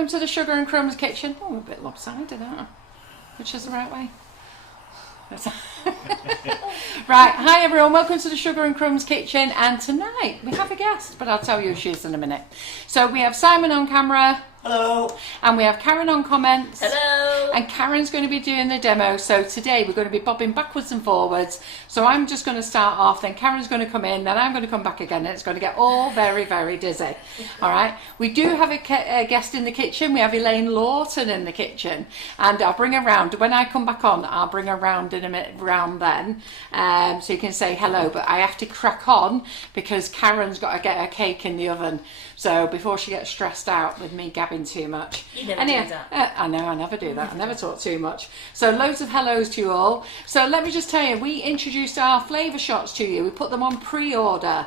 welcome to the Sugar and Crumbs kitchen. Oh, a bit lopsided, aren't I? Which is the right way? Right, hi everyone, welcome to the Sugar and Crumbs kitchen, and tonight we have a guest, but I'll tell you who she is in a minute. So we have Simon on camera. Hello. And we have Karen on comments. Hello. And Karen's going to be doing the demo. So today we're going to be bobbing backwards and forwards. So I'm just going to start off, then Karen's going to come in, then I'm going to come back again, and it's going to get all very, very dizzy. All right. We do have a guest in the kitchen. We have Elaine Lawton in the kitchen, and I'll bring her round. When I come back on, I'll bring her round in a minute, round then, so you can say hello. But I have to crack on because Karen's got to get her cake in the oven. So before she gets stressed out with me gabbing too much. You never do that. I know, I never do that. I never talk too much. So loads of hellos to you all. So let me just tell you, we introduced our Flavour Shots to you. We put them on pre-order.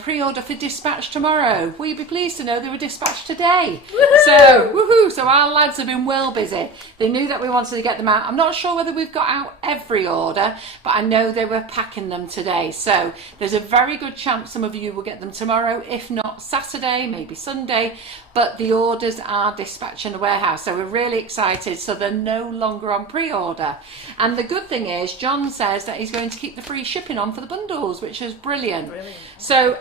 Pre-order for dispatch tomorrow. Will you be pleased to know they were dispatched today? Woohoo! So, woohoo! So our lads have been well busy. They knew that we wanted to get them out. I'm not sure whether we've got out every order, but I know they were packing them today. So there's a very good chance some of you will get them tomorrow, if not Saturday, maybe Sunday, but the orders are dispatched in the warehouse, so we're really excited. So they're no longer on pre-order, and the good thing is John says that he's going to keep the free shipping on for the bundles, which is brilliant. So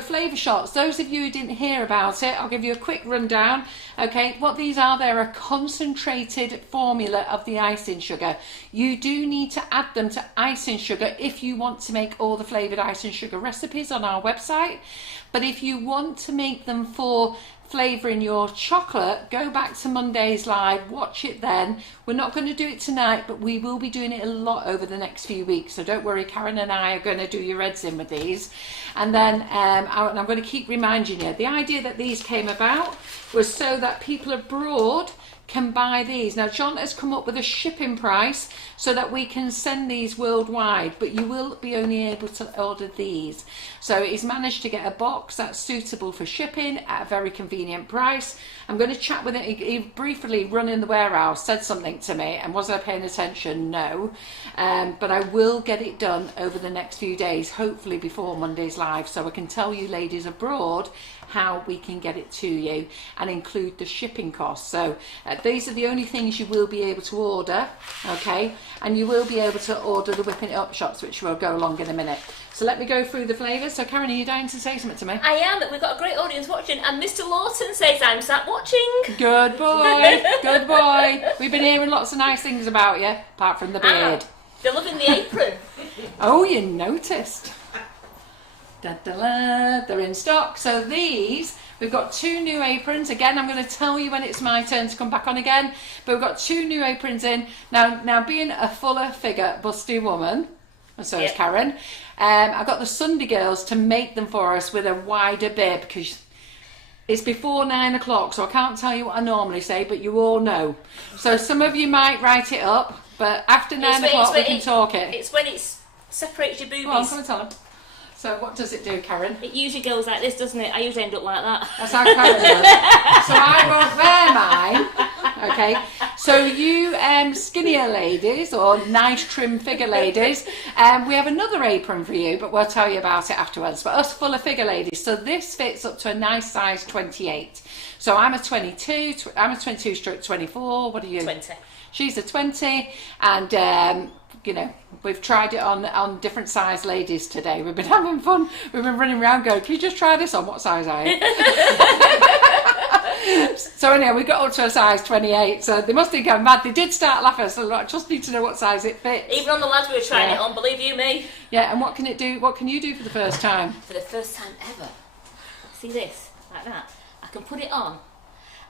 Flavour Shots, those of you who didn't hear about it, I'll give you a quick rundown. Okay, what these are, they're a concentrated formula of the icing sugar. You do need to add them to icing sugar if you want to make all the flavoured icing sugar recipes on our website. But if you want to make them for flavouring your chocolate, go back to Monday's live, watch it then. We're not going to do it tonight, but we will be doing it a lot over the next few weeks, so don't worry, Karen and I are going to do your heads in with these. And then I'm going to keep reminding you, the idea that these came about was so that people abroad can buy these. Now John has come up with a shipping price so that we can send these worldwide, but you will be only able to order these. So he's managed to get a box that's suitable for shipping at a very convenient price. I'm going to chat with him. He briefly run in the warehouse, said something to me, and was I paying attention? No. But I will get it done over the next few days, hopefully before Monday's live, so I can tell you ladies abroad how we can get it to you and include the shipping costs. So these are the only things you will be able to order, okay? And you will be able to order the whipping it up shots, which will go along in a minute. So let me go through the flavours. So Karen, are you dying to say something to me? I am. We've got a great audience watching, and Mr. Lawton says I'm sat watching. Good boy, good boy. We've been hearing lots of nice things about you, apart from the beard. They're loving the apron. Oh, you noticed. Da, da, da. They're in stock. So these, we've got 2 new aprons. Again, I'm going to tell you when it's my turn to come back on again. But we've got 2 new aprons in. Now being a fuller figure, busty woman, and so is Karen, I got the Sunday girls to make them for us with a wider bib, because it's before 9 o'clock, so I can't tell you what I normally say, but you all know. So some of you might write it up, but after 9 o'clock we can talk it. It's when it separates your boobies. Go on, come and tell them. So what does it do, Karen? It usually goes like this, doesn't it? I usually end up like that. That's how Karen does. So I won't wear mine. Okay. So you skinnier ladies, or nice trim figure ladies, we have another apron for you, but we'll tell you about it afterwards. But us fuller figure ladies, so this fits up to a nice size 28. So I'm a 22. I'm a 22/24. What are you? 20. She's a 20, and you know, we've tried it on different size ladies today. We've been having fun. We've been running around going, can you just try this on? What size are you? So anyway, we got up to a size 28. So they must think I'm mad. They did start laughing. So I just need to know what size it fits. Even on the lads we were trying it on, believe you me. Yeah, and what can it do? What can you do for the first time? For the first time ever. See this? Like that. I can put it on.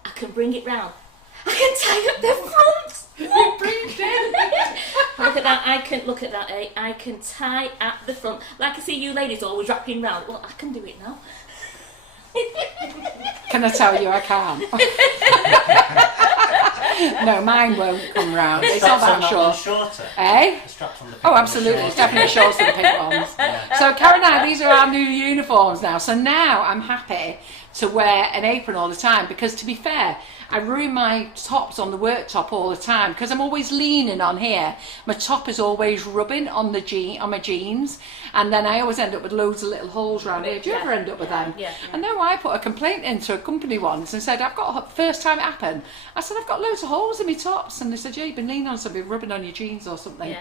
I can bring it round. I can tie up the front. Look at that. I can tie at the front. Like I see you ladies always wrapping round. Well, I can do it now. Can I tell you I can't? No, mine won't come round. It's not that short. Shorter. Eh? The straps on the pink Oh, ones are absolutely. It's shorter. definitely shorter than the pink ones. So Karen and I, these are our new uniforms now. So now I'm happy to wear an apron all the time, because to be fair, I ruin my tops on the worktop all the time because I'm always leaning on here. My top is always rubbing on my jeans, and then I always end up with loads of little holes around here. Do you ever end up with them? Yeah. I know I put a complaint into a company once and said, first time it happened, I said, I've got loads of holes in my tops, and they said, yeah, you've been leaning on something, rubbing on your jeans or something. Yeah.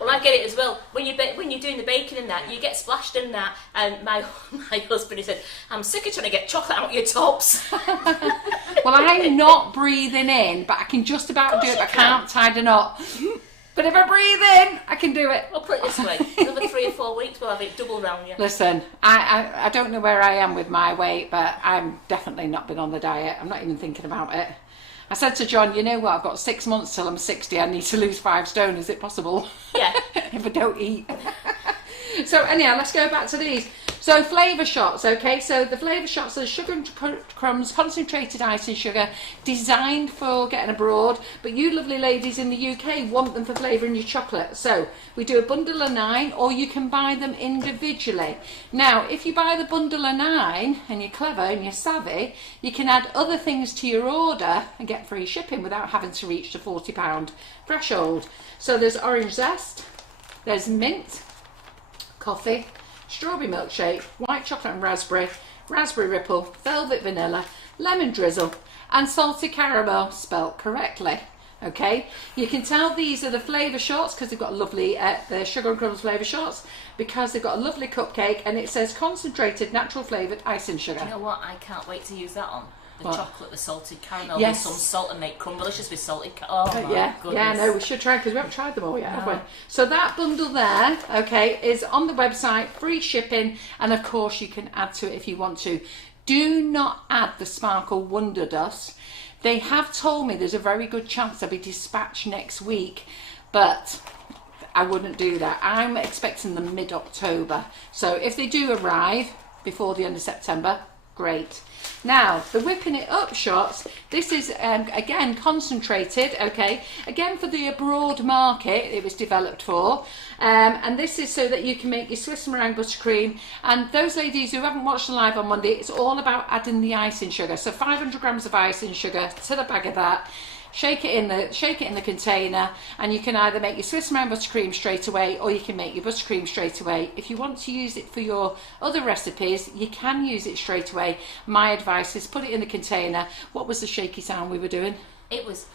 Well, I get it as well. When you're doing the baking and that, you get splashed in that. And my husband, he said, I'm sick of trying to get chocolate out your tops. Well, I'm not breathing in, but I can just about do it. I can't tie the knot. But if I breathe in, I can do it. I'll put it this way. Another 3 or 4 weeks, we'll have it double round you. Listen, I don't know where I am with my weight, but I'm definitely not been on the diet. I'm not even thinking about it. I said to John, you know what, I've got 6 months till I'm 60, I need to lose 5 stone, is it possible? Yeah. If I don't eat. So anyhow, let's go back to these. So Flavour Shots, okay, so the Flavour Shots are Sugar and Crumbs, concentrated icing sugar, designed for getting abroad, but you lovely ladies in the UK want them for flavouring your chocolate. So we do a bundle of 9, or you can buy them individually. Now, if you buy the bundle of 9 and you're clever and you're savvy, you can add other things to your order and get free shipping without having to reach the £40 threshold. So there's orange zest, there's mint, coffee, strawberry milkshake, white chocolate and raspberry, raspberry ripple, velvet vanilla, lemon drizzle, and salted caramel, spelt correctly. Okay, you can tell these are the Flavour Shots because they've got a lovely, the Sugar and Crumbs Flavour Shots, because they've got a lovely cupcake and it says concentrated natural flavoured icing sugar. Do you know what? I can't wait to use that on. The chocolate, the salted caramel, yes, with some salt, and make crumblicious with salted caramel. Oh my yeah, goodness. yeah, no, we should try, because we haven't tried them all yet, have we? So that bundle there, okay, is on the website, free shipping, and of course you can add to it if you want to. Do not add the Sparkle Wonder Dust. They have told me there's a very good chance they'll be dispatched next week, but I wouldn't do that. I'm expecting them mid-October. So if they do arrive before the end of September, great. Now, the Whipping It Up shots, this is, again, concentrated, okay, again for the abroad market it was developed for, and this is so that you can make your Swiss meringue buttercream. And those ladies who haven't watched the live on Monday, it's all about adding the icing sugar. So 500 grams of icing sugar to the bag of that. Shake it in the container, and you can either make your Swiss meringue buttercream straight away, or you can make your buttercream straight away. If you want to use it for your other recipes, you can use it straight away. My advice is put it in the container. What was the shaky sound we were doing? It was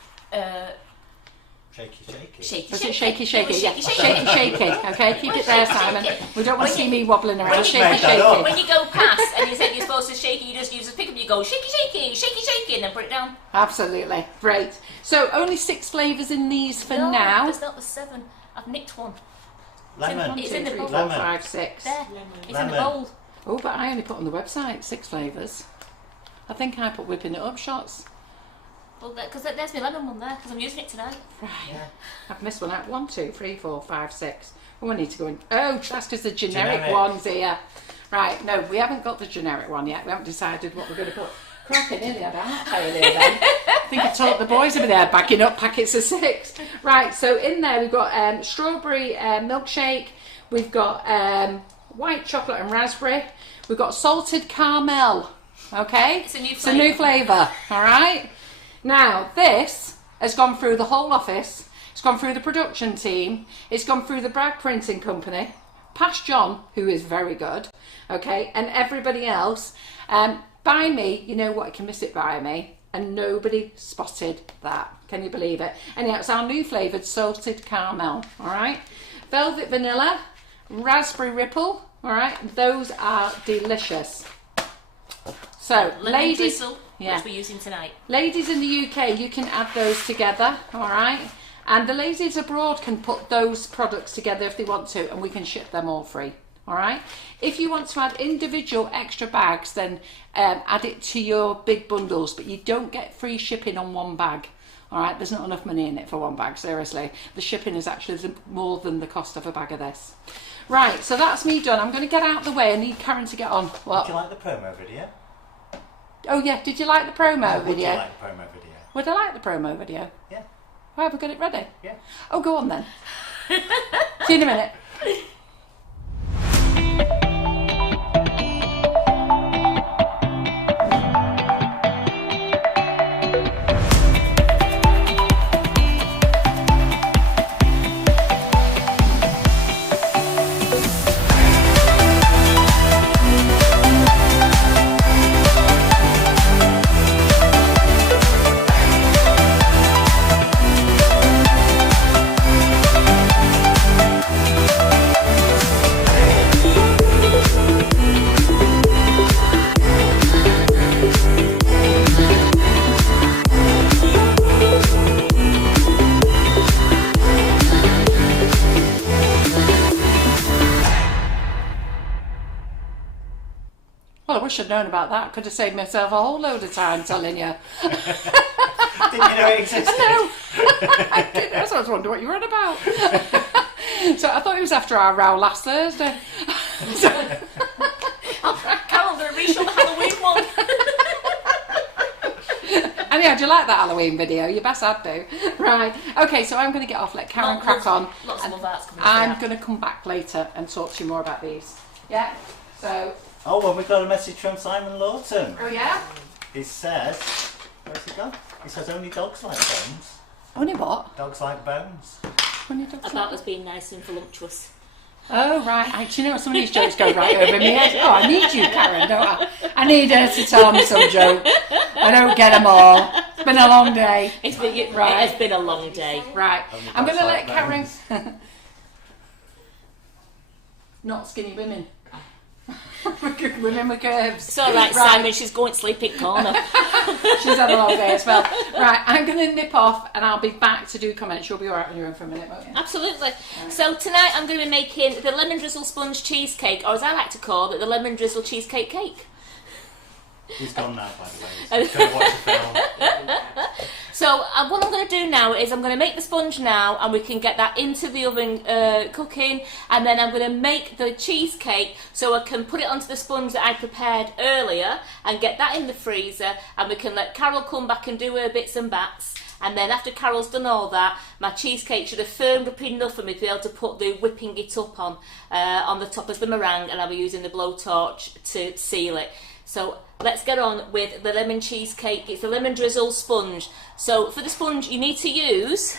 shaky. Was it shaky? Yeah, shaky. shaky. Okay, keep it there, Simon. We don't want to see me wobbling around. Shaky. When you go past and you said you're supposed to shake it, you just use a pick up, you go shaky, and then put it down. Absolutely, great. So only 6 flavours in these for now. There's not the 7. I've nicked one. Lemon. It's in the bowl. 4, 5, 6. There. It's in the bowl. Oh, but I only put on the website 6 flavours. I think I put Whipping It Up shots. Well, because there's my lemon one there, because I'm using it today. Right. Yeah. I've missed one out. 1, 2, 3, 4, 5, 6. Oh, I need to go in. Oh, that's because the generic one's here. Right, no, we haven't got the generic one yet. We haven't decided what we're going to put. Cracking nearly had a heart failure then. I think I told the boys over there backing up packets of 6. Right, so in there we've got strawberry milkshake. We've got white chocolate and raspberry. We've got salted caramel. Okay? It's a new flavour. It's a new flavour, all right? Now, this has gone through the whole office. It's gone through the production team. It's gone through the Bragg Printing Company, past John, who is very good, okay, and everybody else. By me, you know what, I can miss it by me, and nobody spotted that. Can you believe it? Anyhow, it's our new flavoured salted caramel, all right? Velvet vanilla, raspberry ripple, all right? Those are delicious. So, Lemon drizzle, yeah, which we're using tonight. Ladies in the UK, you can add those together, all right? And the ladies abroad can put those products together if they want to, and we can ship them all free, all right? If you want to add individual extra bags, then add it to your big bundles, but you don't get free shipping on one bag, all right? There's not enough money in it for one bag, seriously. The shipping is actually more than the cost of a bag of this. Right, so that's me done. I'm going to get out of the way. I need Karen to get on. What? Did you like the promo video? Oh yeah, did you like the promo video? Would you like the promo video? Would I like the promo video? Yeah. Oh, have we got it ready? Yeah. Oh, go on then. See you in a minute. Well, I wish I'd known about that. Could have saved myself a whole load of time telling you. Didn't you know it existed? No, I didn't. That's what I was wondering what you were on about. So I thought it was after our row last Thursday. Carol, I'm going to reshoot the Halloween one. Anyhow, do you like that Halloween video? You best had to. Right. Okay, so I'm going to get off. Let Karen crack on. Lots of love arts coming I'm going to come back later and talk to you more about these. Yeah? So... Oh, well, we've got a message from Simon Lawton. Oh, yeah? He says... Where's it gone? He says only dogs like bones. Only what? Dogs like bones. Only dogs About us being nice and voluptuous. Oh, right. Do you know, some of these jokes go right over my head. Oh, I need you, Karen, don't I? I need her to tell me some jokes. I don't get them all. It's been a long day. It has been a long day. Right. Only I'm going to dogs let like Karen... bones. Not skinny women. Women with curves. It's all right, Simon. She's going to sleep in corner. She's had a long day as well. Right, I'm going to nip off and I'll be back to do comments. You'll be all right on your own for a minute, won't you? Absolutely. So tonight I'm going to be making the Lemon Drizzle Sponge Cheesecake, or as I like to call it, the Lemon Drizzle Cheesecake Cake. He's gone now, by the way. He's going to watch the film. So what I'm going to do now is I'm going to make the sponge now, and we can get that into the oven cooking, and then I'm going to make the cheesecake so I can put it onto the sponge that I prepared earlier and get that in the freezer, and we can let Carol come back and do her bits and bats. And then after Carol's done all that, my cheesecake should have firmed up enough for me to be able to put the whipping it up on the top as the meringue, and I'll be using the blowtorch to seal it. So let's get on with the lemon cheesecake. It's a lemon drizzle sponge. So for the sponge you need to use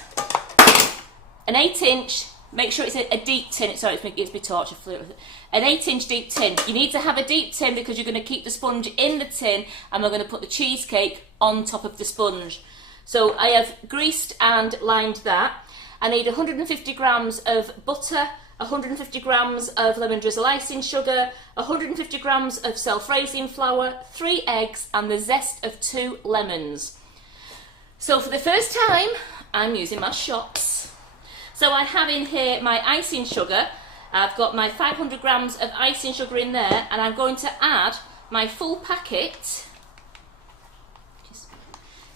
an 8-inch, make sure it's a deep tin, sorry it's my torch, I flew it with it. An 8-inch deep tin. You need to have a deep tin because you're going to keep the sponge in the tin, and we're going to put the cheesecake on top of the sponge. So I have greased and lined that. I need 150 grams of butter, 150 grams of lemon drizzle icing sugar, 150 grams of self-raising flour, 3 eggs and the zest of 2 lemons. So for the first time I'm using my shots. So I have in here my icing sugar. I've got my 500 grams of icing sugar in there, and I'm going to add my full packet.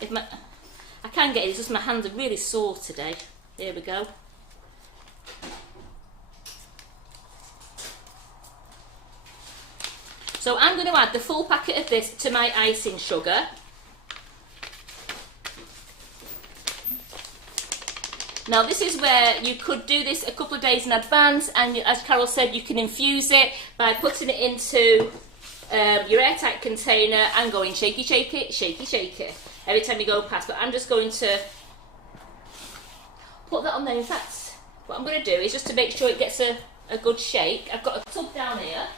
I can get it, it's just my hands are really sore today. Here we go. So I'm going to add the full packet of this to my icing sugar. Now this is where you could do this a couple of days in advance, and as Carol said, you can infuse it by putting it into your airtight container and going shaky shake it, shaky shake it every time you go past. But I'm just going to put that on there. In fact, what I'm going to do is just to make sure it gets a good shake, I've got a tub down here.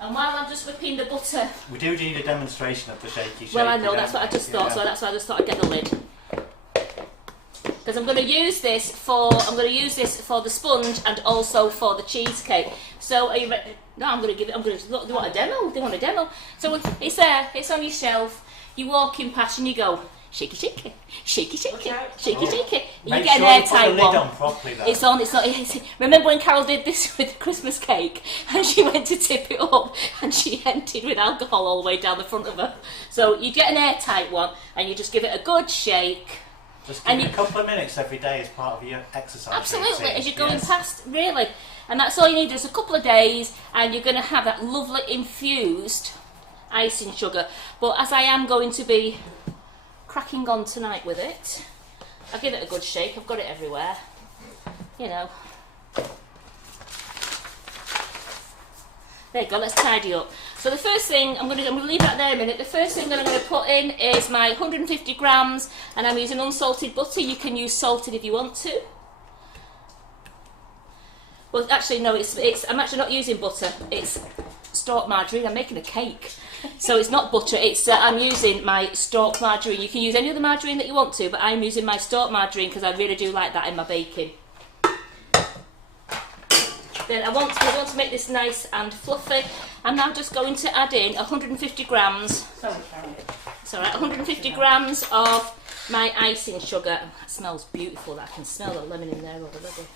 And while I'm just whipping the butter... We do need a demonstration of the shaky shake. Well, I know, that's what I just thought, so that's why I just thought I'd get the lid. Because I'm going to use this for the sponge and also for the cheesecake. So are you ready? No, I'm going to give it, they want a demo, they want a demo. So it's there, it's on your shelf, you walk in past and you go, shaky shake it, shaky shake it, shaky shake it. You Make get sure an you put the airtight lid one. on properly, though. It's on, it's not. Remember when Carol did this with the Christmas cake and she went to tip it up and she emptied with alcohol all the way down the front of her? So you get an airtight one and you just give it a good shake. Just give it a couple of minutes every day as part of your exercise Absolutely, routine. as you're going past, really. And that's all you need, just a couple of days, and you're going to have that lovely infused icing sugar. But as I am going to be cracking on tonight with it, I'll give it a good shake. I've got it everywhere, you know. There you go, let's tidy up. So the first thing, I'm going to leave that there a minute. The first thing that I'm going to put in is my 150 grams, and I'm using unsalted butter. You can use salted if you want to. Well, actually, no, I'm actually not using butter. It's stalk margarine. I'm making a cake. So it's not butter, I'm using my stalk margarine. You can use any other margarine that you want to, but I'm using my stalk margarine because I really do like that in my baking. Then I want to make this nice and fluffy. I'm now just going to add in 150 grams. It's all right, 150 grams of my icing sugar. Oh, that smells beautiful. I can smell the lemon in there already.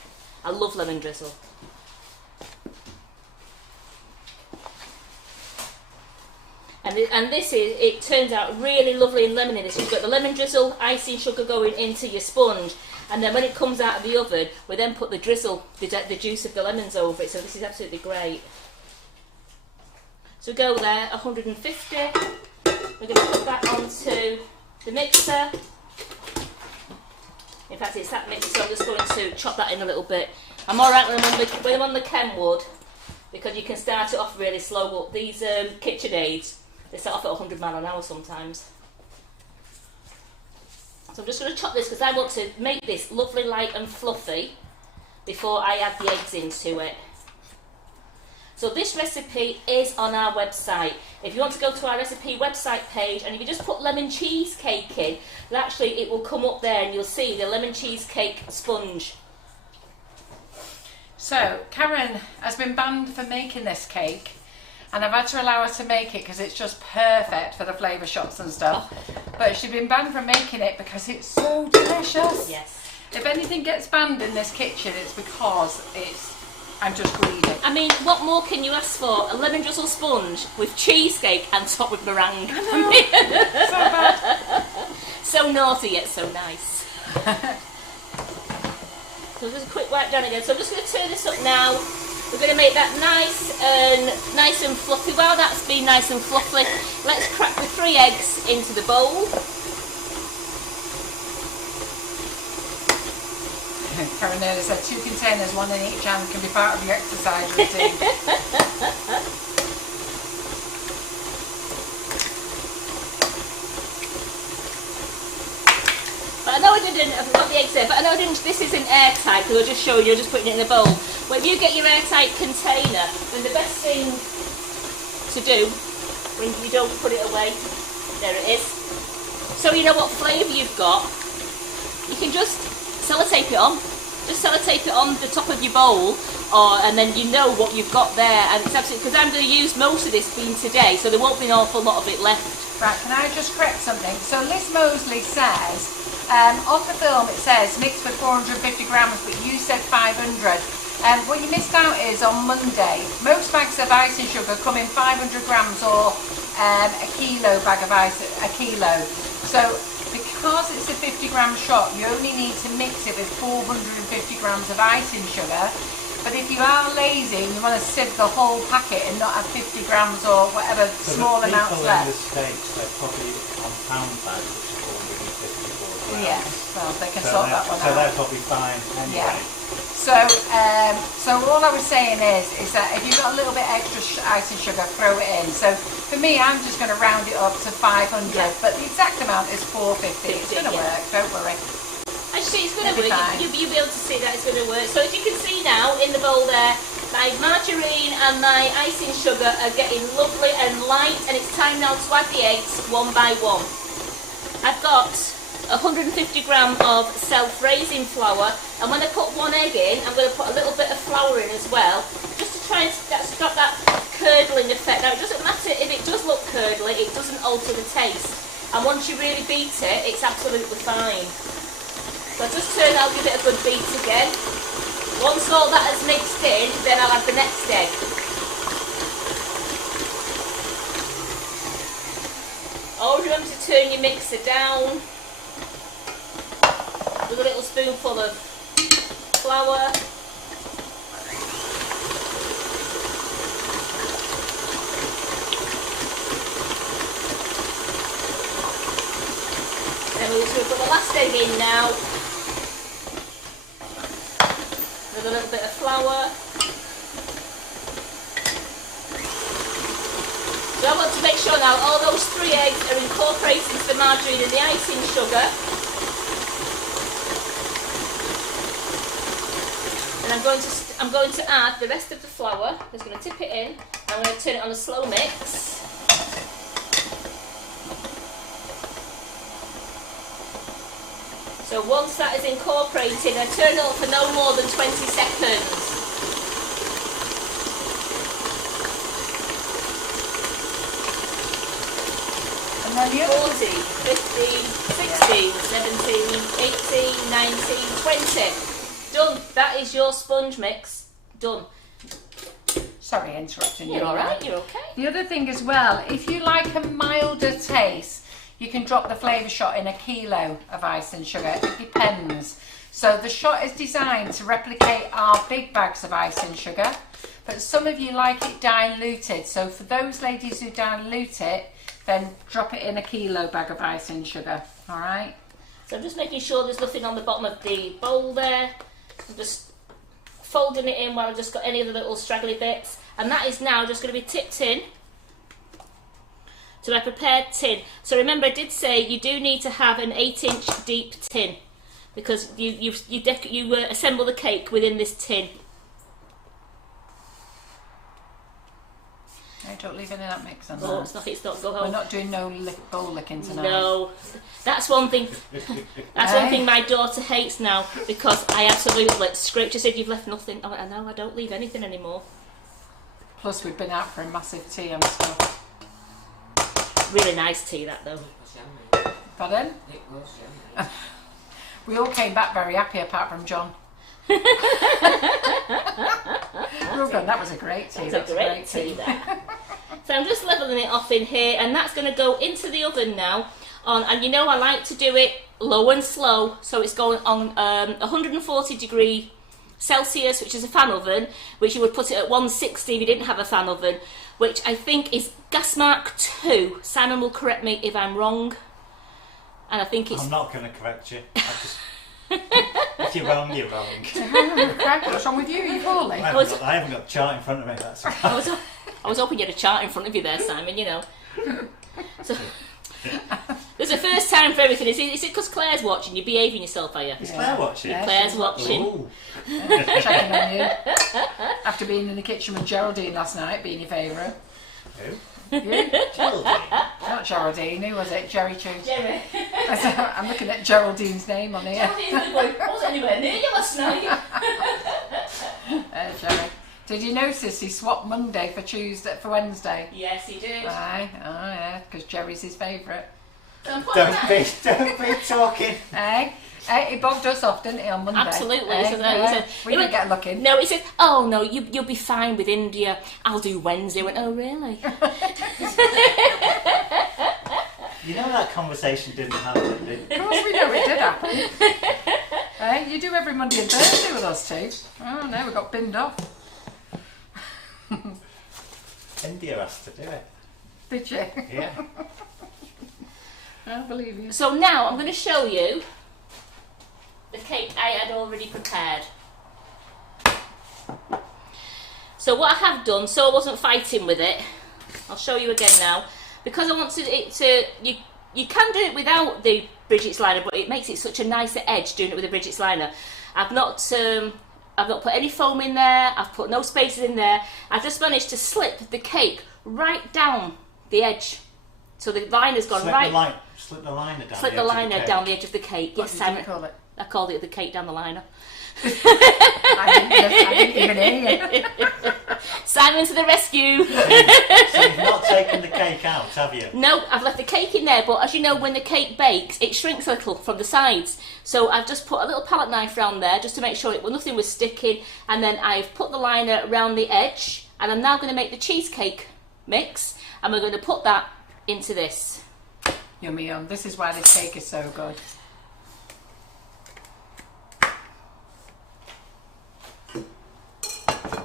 I love lemon drizzle. And this is, it turns out really lovely and lemony. This, you've got the lemon drizzle, icing sugar going into your sponge, and then when it comes out of the oven, we then put the drizzle, the juice of the lemons over it. So this is absolutely great. So go there, 150. We're going to put that onto the mixer. In fact, it's that mixer, so I'm just going to chop that in a little bit. I'm alright when I'm on the Kenwood, because you can start it off really slow, but these KitchenAids, they start off at 100 miles an hour sometimes. So I'm just going to chop this because I want to make this lovely, light and fluffy before I add the eggs into it. So this recipe is on our website. If you want to go to our recipe website page and if you just put lemon cheesecake in, then actually it will come up there and you'll see the lemon cheesecake sponge. So Karen has been banned for making this cake, and I've had to allow her to make it because it's just perfect for the flavour shots and stuff. But she's been banned from making it because it's so delicious. Yes. If anything gets banned in this kitchen, it's because I'm just greedy. I mean, what more can you ask for? A lemon drizzle sponge with cheesecake and topped with meringue. I know. So bad. So naughty yet so nice. So just a quick wipe down again. So I'm just going to turn this up now. We're going to make that nice and fluffy. While that's been nice and fluffy, let's crack the 3 eggs into the bowl. Karen knows that 2 containers, 1 in each hand, can be part of your exercise routine. But I know I didn't, I've got the eggs there, but I know I didn't, this isn't airtight because I was just showing you, just putting it in the bowl. Well, if you get your airtight container, then the best thing to do when you don't put it away, there it is. So you know what flavour you've got, you can just sellotape it on. Just sellotape it on the top of your bowl, and then you know what you've got there. And it's absolutely, because I'm going to use most of this bean today, so there won't be an awful lot of it left. Right, can I just correct something? So Liz Mosley says, on the film it says mixed with 450 grams, but you said 500. What you missed out is on Monday, most bags of icing sugar come in 500 grams or a kilo bag of ice, a kilo. So because it's a 50-gram shot, you only need to mix it with 450 grams of icing sugar. But if you are lazy and you want to sieve the whole packet and not have 50 grams or whatever so small amounts left. The States, they're probably on pound bags, which is 454 grams. Yeah, well, they can sort that one out. So they're probably fine anyway. Yeah. So, so all I was saying is that if you've got a little bit extra icing sugar, throw it in. So for me, I'm just going to round it up to 500, but the exact amount is 450. It's going to work, don't worry. Actually, it's going to work. You'll be able to see that it's going to work. So as you can see now in the bowl there, my margarine and my icing sugar are getting lovely and light, and it's time now to add the eggs one by one. I've got 150 gram of self-raising flour, and when I put 1 egg in, I'm going to put a little bit of flour in as well, just to try and stop that curdling effect. Now it doesn't matter if it does look curdly, it doesn't alter the taste, and once you really beat it, it's absolutely fine. So I'll give it a good beat again. Once all that has mixed in, then I'll add the next egg. Always remember to turn your mixer down with a little spoonful of flour. Then we're just going to put the last egg in now. With a little bit of flour. So I want to make sure now all those 3 eggs are incorporated into the margarine and the icing sugar. And I'm going to add the rest of the flour. I'm just going to tip it in. I'm going to turn it on a slow mix. So once that is incorporated, I turn it up for no more than 20 seconds. And then the 40, 50, 60, 70, 80, 90, 20. Done. That is your sponge mix done. Sorry, interrupting you. You're all right. You're okay. The other thing as well, if you like a milder taste, you can drop the Flavour Shot in 1 kilo of ice and sugar. It depends. So the shot is designed to replicate our big bags of ice and sugar, but some of you like it diluted. So for those ladies who dilute it, then drop it in 1 kilo bag of ice and sugar. All right. So I'm just making sure there's nothing on the bottom of the bowl there. I'm just folding it in while I've just got any of the little straggly bits. And that is now just going to be tipped in to my prepared tin. So remember, I did say you do need to have an 8-inch deep tin because you assemble the cake within this tin. No, don't leave any of that mix on Oh, there. it's not go home. We're not doing no bowl licking tonight. No, that's one thing. That's one thing my daughter hates now because I absolutely scraped. She said you've left nothing. I went, I know, I don't leave anything anymore. Plus, we've been out for a massive tea and stuff. Really nice tea, that though. Pardon? It was yummy. We all came back very happy, apart from John. We all gone, that was a great tea. That's a great tea, that. So I'm just levelling it off in here, and that's going to go into the oven now. And you know I like to do it low and slow, so it's going on 140 degree Celsius, which is a fan oven, which you would put it at 160 if you didn't have a fan oven, which I think is gas mark 2. Simon will correct me if I'm wrong. And I think it's... I'm not going to correct you. If you're wrong, you're wrong. What's wrong with you? You poorly? I haven't got a chart in front of me, that's right. I was hoping you had a chart in front of you there, Simon, you know. So, there's a first time for everything. Is it because Claire's watching? You're behaving yourself, are you? Is Claire watching? Yeah, Claire's watching. Ooh. Checking on you. After being in the kitchen with Geraldine last night, being your favourite. Who? You? Geraldine. Not Geraldine, who was it? Jerry Choo. Jerry. I'm looking at Geraldine's name on here. Geraldine wasn't anywhere near you last night. Jerry. Did you notice he swapped Monday for Wednesday? Yes, he did. Aye, oh yeah, because Jerry's his favourite. So Don't be talking. Hey, he bogged us off, didn't he, on Monday? Absolutely. He He said, we didn't get lucky. No, he said, oh no, you'll be fine with India. I'll do Wednesday. I went, oh really? You know that conversation didn't happen, did it? Of course we know it did happen. Hey, you do every Monday and Thursday with us too. Oh no, we got binned off. India has to do it. Did you? Yeah. I believe you. So now I'm going to show you the cake I had already prepared. So what I have done, so I wasn't fighting with it, I'll show you again now. Because I wanted it to, you can do it without the Bridget's liner, but it makes it such a nicer edge doing it with the Bridget's liner. I've not put any foam in there, I've put no spaces in there. I've just managed to slip the cake right down the edge. So the liner's gone right... Slip the liner down. Slip the liner down the edge of the cake. What Yes, did Simon. you call it? I called it the cake down the liner. I didn't even hear you. Simon to the rescue. So you've not taken the cake out, have you? No, I've left the cake in there, but as you know, when the cake bakes, it shrinks a little from the sides. So I've just put a little palette knife around there just to make sure nothing was sticking, and then I've put the liner around the edge, and I'm now going to make the cheesecake mix, and we're going to put that into this. Yummy yum. This is why this cake is so good.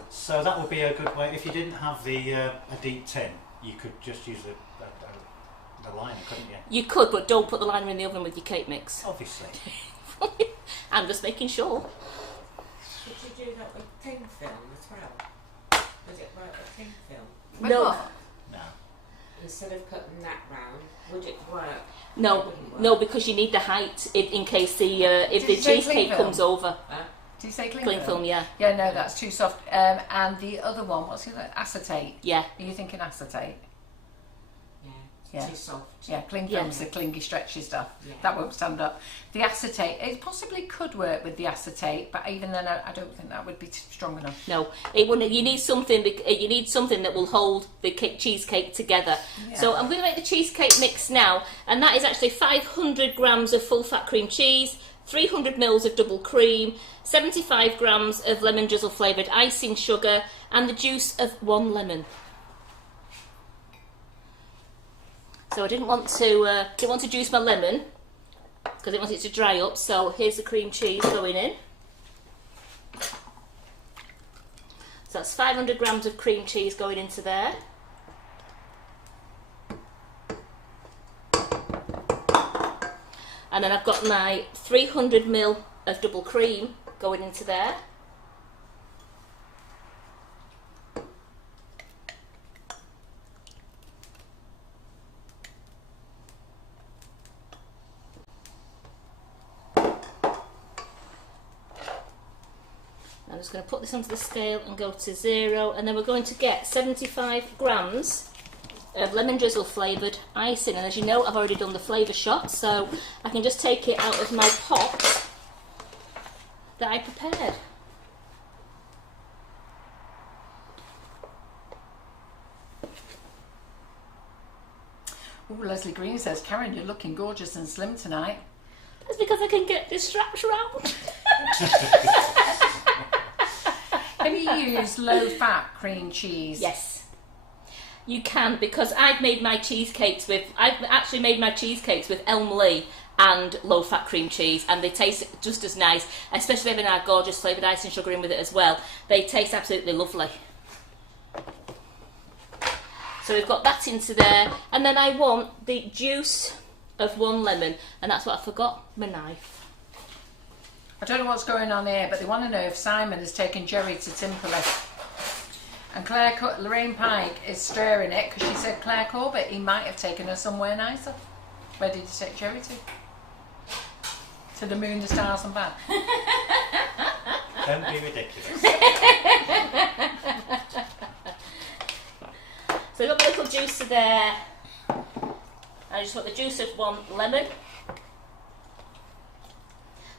So that would be a good way. If you didn't have a deep tin, you could just use the liner, couldn't you? You could, but don't put the liner in the oven with your cake mix. Obviously. I'm just making sure. Should you do that with tin film as well? Does it work with tin film? With No. what? No. Instead of putting that round, would it work? No, It wouldn't work. no, because you need the height in case if Did the you say cheesecake cling film? comes over. Huh? Do you say cling Cling film, yeah. Yeah, no, that's too soft. And the other one, what's the other? Acetate. Yeah. Are you thinking acetate? Yeah, it's Yeah. too soft. Yeah, cling Yeah. film's the clingy, stretchy stuff. Yeah. That won't stand up. The acetate, it possibly could work with the acetate, but even then, I don't think that would be strong enough. No, it wouldn't. You need something. You need something that will hold the cheesecake together. Yeah. So I'm going to make the cheesecake mix now, and that is actually 500 grams of full fat cream cheese, 300 mils of double cream, 75 grams of lemon drizzle flavoured icing sugar, and the juice of 1 lemon. So I didn't want to juice my lemon because I didn't want it to dry up. So here's the cream cheese going in. So that's 500 grams of cream cheese going into there. And then I've got my 300 ml of double cream going into there. I'm just going to put this onto the scale and go to 0, and then we're going to get 75 grams of lemon drizzle flavoured icing. And as you know, I've already done the Flavour Shots, so I can just take it out of my pot that I prepared. Ooh, Leslie Green says, Karen, you're looking gorgeous and slim tonight. That's because I can get this straps round. Can you use low-fat cream cheese? Yes, you can, because I've actually made my cheesecakes with Elm Lee and low-fat cream cheese, and they taste just as nice, especially having our gorgeous flavoured icing sugar in with it as well. They taste absolutely lovely. So we've got that into there, and then I want the juice of 1 lemon, and that's what I forgot, my knife. I don't know what's going on here, but they want to know if Simon has taken Jerry to Timperley. And Lorraine Pike is stirring it because she said Claire Corbett, he might have taken her somewhere nicer. Where did you take Jerry to? To the moon, the stars and back. Don't be ridiculous. So we've got a little juicer there. I just want the juice of 1 lemon.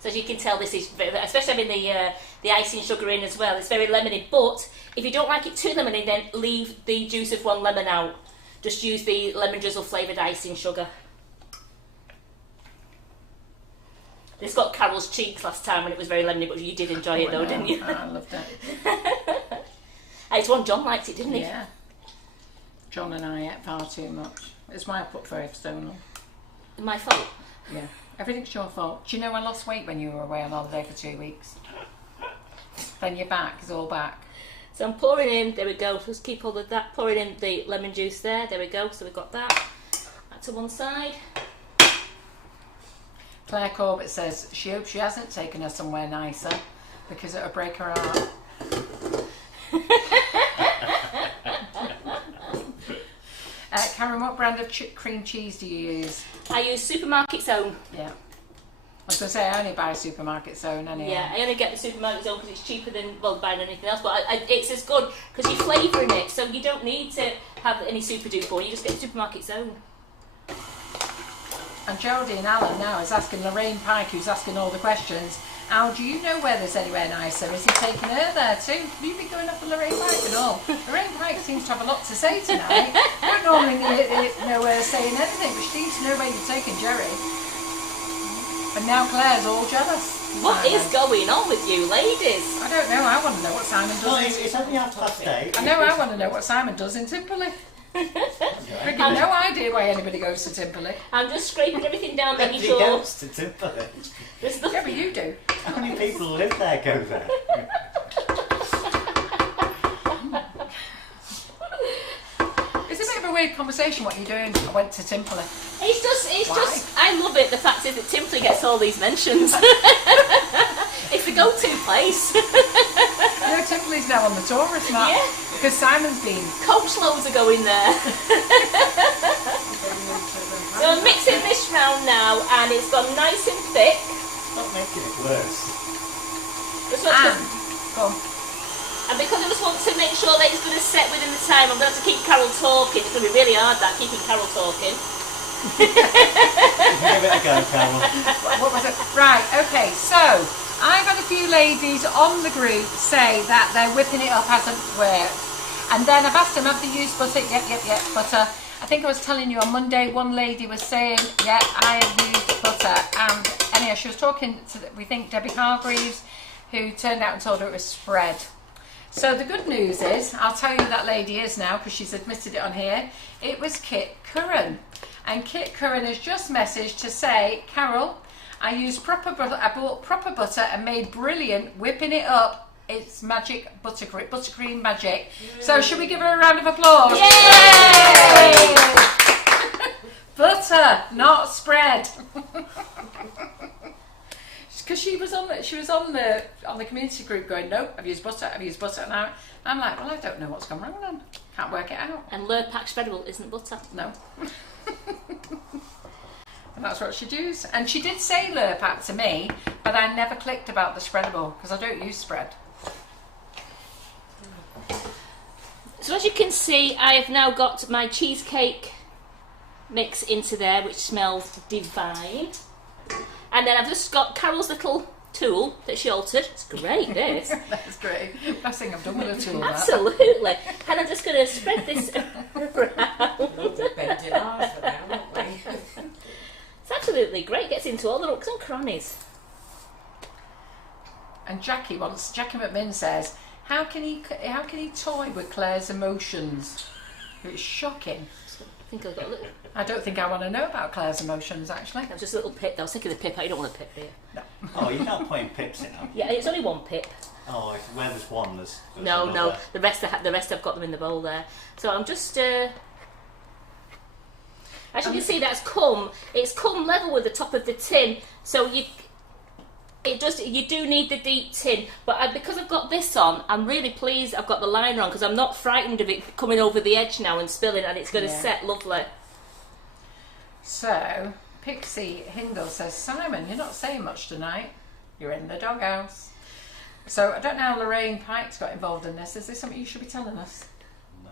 So as you can tell, this is, especially having the icing sugar in as well, it's very lemony. But if you don't like it too lemony, then leave the juice of 1 lemon out. Just use the lemon drizzle flavoured icing sugar. This got Carol's cheeks last time when it was very lemony, but you did enjoy it though, didn't you? I loved it. It's one John liked it, didn't he? Yeah. John and I ate far too much. It's why I put Gravestone on. My fault. Yeah. Everything's your fault. Do you know I lost weight when you were away on holiday for 2 weeks? Then your back is all back. So I'm pouring in, there we go, just keep all of that, pouring in the lemon juice there we go, so we've got that to one side. Claire Corbett says she hopes she hasn't taken her somewhere nicer because it'll break her heart. Karen, what brand of cream cheese do you use? I use Supermarket's Own. Yeah. I was going to say I only buy Supermarket's Own anyway. Yeah, I only get the Supermarket's Own because it's cheaper than buying anything else, but it's as good because you're flavouring it, so you don't need to have any super duper, you just get the Supermarket's Own. And Geraldine Allen now is asking Lorraine Pike, who's asking all the questions, Al, do you know where there's anywhere nicer? Is he taking her there too? Have you been going up with Lorraine Pike at all? Lorraine Pike seems to have a lot to say tonight. I don't normally know her saying anything, but she seems to know where you're taking Jerry. And now Claire's all jealous. What is going on with you ladies? I don't know, I want to know what Simon does. Well, it's only after past 8. I know, I want to know what Simon does in Timperley. I have no idea why anybody goes to Timperley. I'm just scraping everything down, making Nobody sure. goes to Timperley. There's Yeah, nothing. but you do. How many people who live there go there? It's a bit of a weird conversation what you're doing. I went to Timperley. It's just, I love it. The fact is that Timperley gets all these mentions. It's the go-to place. You know, Timperley's now on the tourist map. Yeah. Because Simon's been. Coach loads are going there. So I'm mixing this round now, and it's gone nice and thick. Not making it worse. Just want to, Go on. and because I just want to make sure that it's going to set within the time, I'm going to have to keep Carol talking. It's going to be really hard, that, keeping Carol talking. Give it a go, Carol. What was it? Right, okay, so I've had a few ladies on the group say that their whipping it up hasn't worked. And then I've asked them, have they used butter? Yep, butter. I think I was telling you on Monday, one lady was saying, yeah, I have used butter and anyhow, she was talking to, we think, Debbie Hargreaves, who turned out and told her it was spread. So the good news is, I'll tell you who that lady is now because she's admitted it on here. It was Kit Curran. And Kit Curran has just messaged to say, Carol, I used proper butter, I bought proper butter and made brilliant whipping it up. It's magic buttercream magic. Yay. So should we give her a round of applause? Yay! Butter, not spread. Because she was on the community group going, no, I've used butter, and I'm like, well, I don't know what's gone wrong then. Can't work it out. And Lurpak spreadable isn't butter. No. And that's what she'd use. And she did say Lurpak to me, but I never clicked about the spreadable because I don't use spread. So as you can see, I have now got my cheesecake mix into there, which smells divine. And then I've just got Carol's little tool that she altered. It's great, this. That's great. Best thing I've done with a tool. Absolutely. And I'm just going to spread this around. Bending ours for now, aren't we? It's absolutely great. Gets into all the nooks and crannies. And Jackie McMinn says, how can he toy with Claire's emotions? It's shocking. I think I've got a little... I don't think I want to know about Claire's emotions, actually. That was just a little pip. I was thinking of the pip. You don't want a pip here. No. Oh, you can't put in pips in them. Yeah, it's only one pip. Oh, where there's one, there's No. another. The rest I've got them in the bowl there. So I'm just... As you can see, it's come level with the top of the tin. So you do need the deep tin, but because I've got this on, I'm really pleased I've got the liner on because I'm not frightened of it coming over the edge now and spilling, and it's going to set lovely. So, Pixie Hindle says, Simon, you're not saying much tonight. You're in the doghouse. So, I don't know how Lorraine Pike's got involved in this. Is this something you should be telling us? No.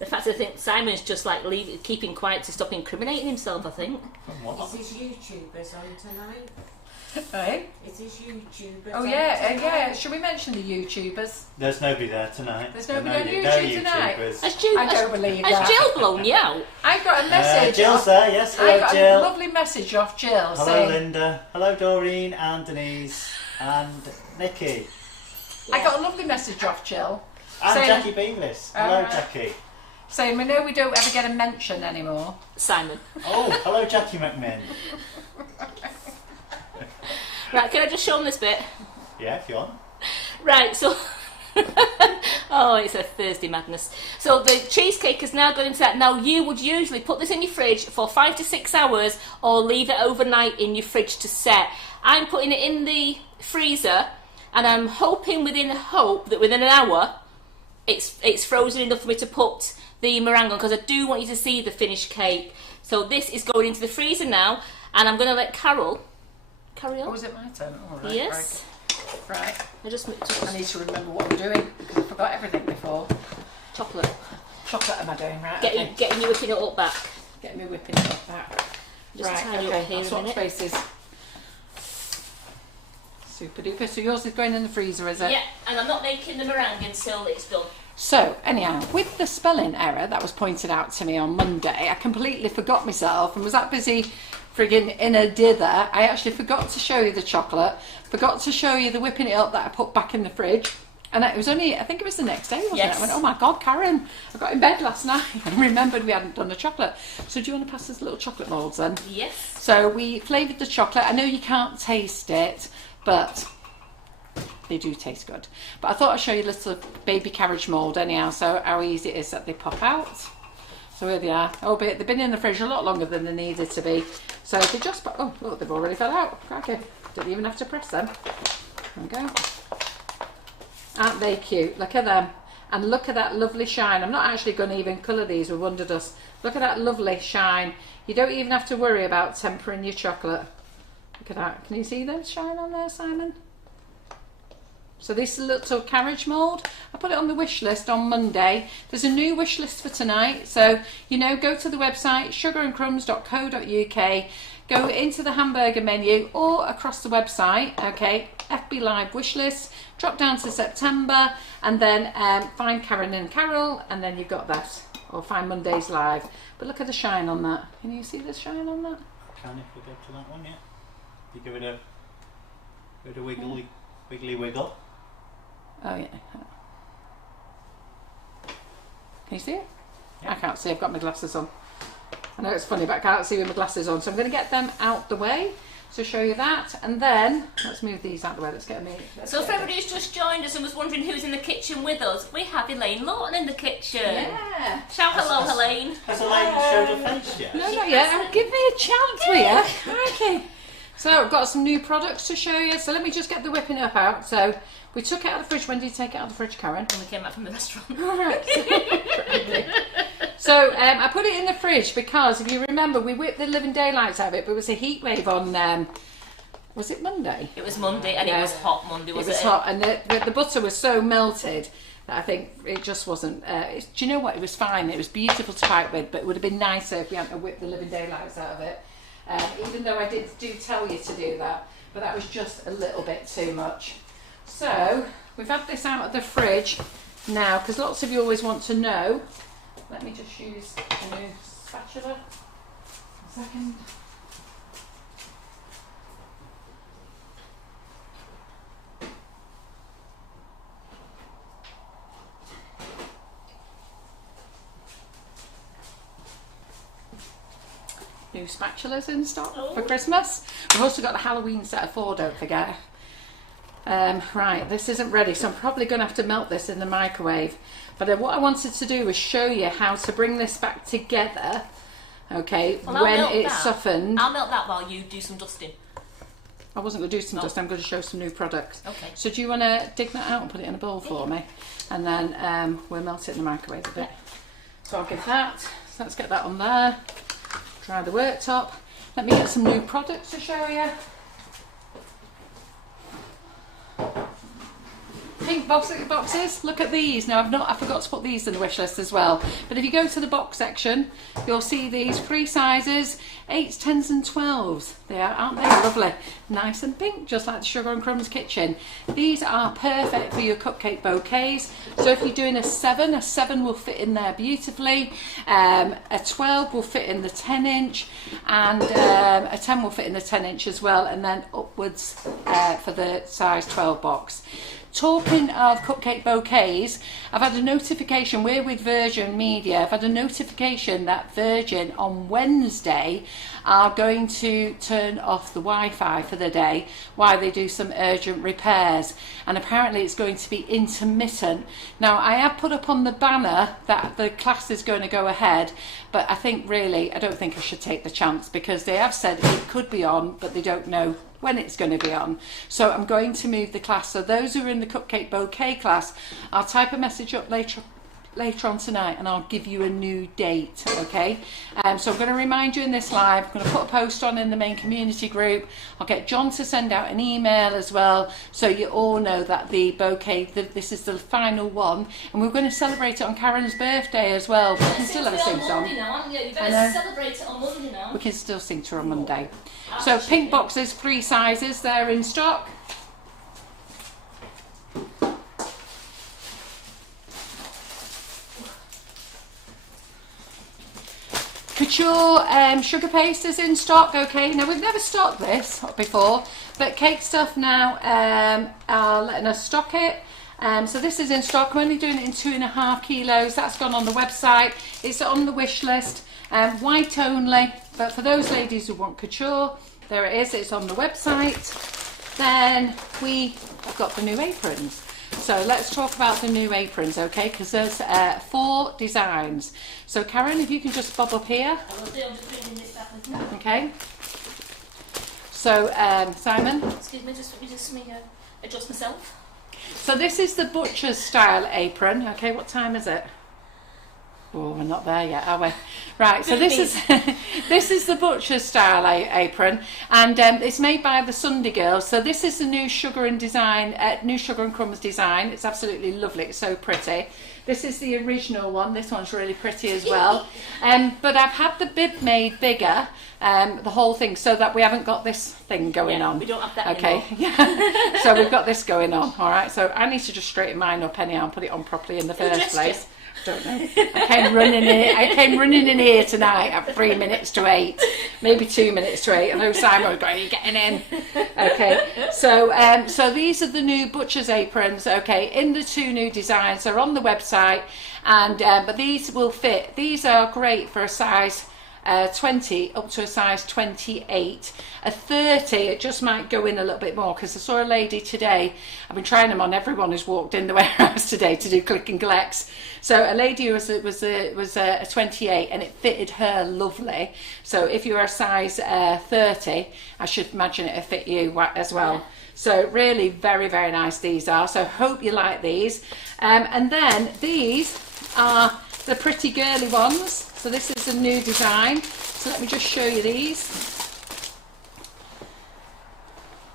The fact I think Simon's just like keeping quiet to stop incriminating himself, I think. What? Is his YouTubers on tonight? Hey? Is his YouTubers Oh on yeah, tonight? yeah. Should we mention the YouTubers? There's nobody there tonight. There's nobody on no YouTube tonight? YouTubers. I don't believe that. Has Jill blown you out? I got a message. Jill's there, yes. Hello, I got Jill. a lovely message off Jill Hello, saying, Linda. Hello, Doreen and Denise and Nikki. I got a lovely message off Jill And saying, Jackie Beavis. Hello, Alright. Jackie. saying we know we don't ever get a mention anymore. Simon. Oh, hello, Jackie McMinn. Right, can I just show them this bit? Yeah, if you want. Right, so... oh, it's a Thursday madness. So the cheesecake has now gone into that. Now, you would usually put this in your fridge for 5 to 6 hours or leave it overnight in your fridge to set. I'm putting it in the freezer, and I'm hoping that within an hour it's frozen enough for me to put the meringue on, because I do want you to see the finished cake. So this is going into the freezer now, and I'm going to let Carol carry on. Oh, is it my turn? All right. Yes. Right. I just I need to remember what I'm doing because I forgot everything before. chocolate. Chocolate am I doing? Right. Okay. Getting you whipping it up back. Get me whipping it up back. Just Right. tidy Okay. up here I'll a swap minute. spaces. Super duper. So yours is going in the freezer, is it? Yeah, and I'm not making the meringue until it's done. So, anyhow, with the spelling error that was pointed out to me on Monday, I completely forgot myself and was that busy frigging in a dither. I actually forgot to show you the chocolate, forgot to show you the whipping it up that I put back in the fridge. And it was only, I think it was the next day, wasn't it? I went, oh my God, Karen, I got in bed last night and remembered we hadn't done the chocolate. So do you want to pass us little chocolate moulds then? Yes. So we flavoured the chocolate. I know you can't taste it, but they do taste good. But I thought I'd show you a little baby carriage mould anyhow, so how easy it is that they pop out. So here they are. Oh, but they've been in the fridge a lot longer than they needed to be. So they just, oh, look, they've already fell out. Cracker. Didn't even have to press them. There we go. Aren't they cute? Look at them. And look at that lovely shine. I'm not actually going to even colour these with Wonder Dust. Look at that lovely shine. You don't even have to worry about tempering your chocolate. Look at that. Can you see them shine on there, Simon? So this little carriage mould, I put it on the wish list on Monday. There's a new wish list for tonight. So, go to the website, sugarandcrumbs.co.uk, go into the hamburger menu or across the website, okay, FB Live wish list, drop down to September and then find Karen and Carol and then you've got that. Or find Monday's Live. But look at the shine on that. Can you see the shine on that? Can if we go to that one, yeah. You give it a wiggly wiggle. Oh yeah. Can you see it? Yeah. I can't see, I've got my glasses on. I know it's funny, but I can't see with my glasses on. So I'm going to get them out the way to show you that. And then, let's move these out the way. Let's get them in. So if everybody who's just joined us and was wondering who's in the kitchen with us, we have Elaine Lawton in the kitchen. Yeah. Shout hello, Elaine. Has Elaine showed her face yet? No, not yet. Give me a chance, will you? Crikey. So I've got some new products to show you. So let me just get the whipping up out. So we took it out of the fridge. When did you take it out of the fridge, Karen? When we came back from the restaurant. All right. So I put it in the fridge because if you remember, we whipped the living daylights out of it, but it was a heat wave on, was it Monday? It was Monday and it was hot Monday, wasn't it? It was hot and the butter was so melted that I think it just wasn't, do you know what, it was fine, it was beautiful to fight with, but it would have been nicer if we hadn't whipped the living daylights out of it. Even though I do tell you to do that, but that was just a little bit too much. So we've had this out of the fridge now because lots of you always want to know. Let me just use a new spatula. A second. New spatulas in stock for Christmas. We've also got the Halloween set of 4, don't forget. Right, this isn't ready, so I'm probably going to have to melt this in the microwave. But what I wanted to do was show you how to bring this back together, okay, well, when it's softened. I'll melt that while you do some dusting. I wasn't going to do some dust, I'm going to show some new products. Okay. So do you want to dig that out and put it in a bowl for me? And then we'll melt it in the microwave a bit. Yeah. So I'll give that, so let's get that on there. Dry the worktop. Let me get some new products to show you. Pink boxes, look at these. Now I forgot to put these in the wish list as well. But if you go to the box section, you'll see these 3 sizes, 8s, 10s and 12s. They are, aren't they lovely? Nice and pink, just like the Sugar and Crumbs kitchen. These are perfect for your cupcake bouquets. So if you're doing a 7 will fit in there beautifully. A 12 will fit in the 10-inch and a 10 will fit in the 10-inch as well, and then upwards for the size 12 box. Talking of cupcake bouquets, I've had a notification, we're with Virgin Media, I've had a notification that Virgin on Wednesday are going to turn off the Wi-Fi for the day while they do some urgent repairs, and apparently it's going to be intermittent. Now I have put up on the banner that the class is going to go ahead, but I think really I don't think I should take the chance because they have said it could be on, but they don't know when it's going to be on. So I'm going to move the class. So those who are in the cupcake bouquet class, I'll type a message up later on tonight and I'll give you a new date, okay? So I'm going to remind you in this live, I'm going to put a post on in the main community group. I'll get John to send out an email as well so you all know that the bouquet, this is the final one, and we're going to celebrate it on Karen's birthday as well. We can still have a sing song. You better celebrate it on Monday now. We can still sing to her on Monday. So pink boxes, 3 sizes, they're in stock. Couture sugar paste is in stock, okay. Now we've never stocked this before, but Cake Stuff now are letting us stock it. So this is in stock. I'm only doing it in 2.5 kilos. That's gone on the website. It's on the wish list. White only, but for those ladies who want couture, there it is. It's on the website. Then we have got the new aprons. So let's talk about the new aprons, okay? Because there's 4 designs. So Karen, if you can just bob up here. I will do. I'm just bringing this back with me. Okay. So Simon. Excuse me, just let me adjust myself. So this is the butcher's style apron. Okay, what time is it? Oh, we're not there yet, are we? Right, so this is the butcher's style apron, and it's made by the Sunday Girls. So this is the new Sugar and Crumbs design. It's absolutely lovely. It's so pretty. This is the original one. This one's really pretty as well. But I've had the bib made bigger, the whole thing, so that we haven't got this thing going on. We don't have that anymore. Yeah. So we've got this going on. All right. So I need to just straighten mine up anyhow and put it on properly in the first place. Don't know. I came running in here tonight at 3 minutes to 8, maybe 2 minutes to 8. I know Simon was going, "Are you getting in?" Okay, so these are the new butcher's aprons. Okay, in the 2 new designs. They're on the website, and but these will fit. These are great for a size 20 up to a size 28. A 30, it just might go in a little bit more, because I saw a lady today. I've been trying them on everyone who's walked in the warehouse today to do click and collects. So a lady who was a 28, and it fitted her lovely. So if you're a size 30, I should imagine it'll fit you as well. Yeah. So really very, very nice these are. So hope you like these. And then these are the pretty girly ones. So this is a new design. So let me just show you these.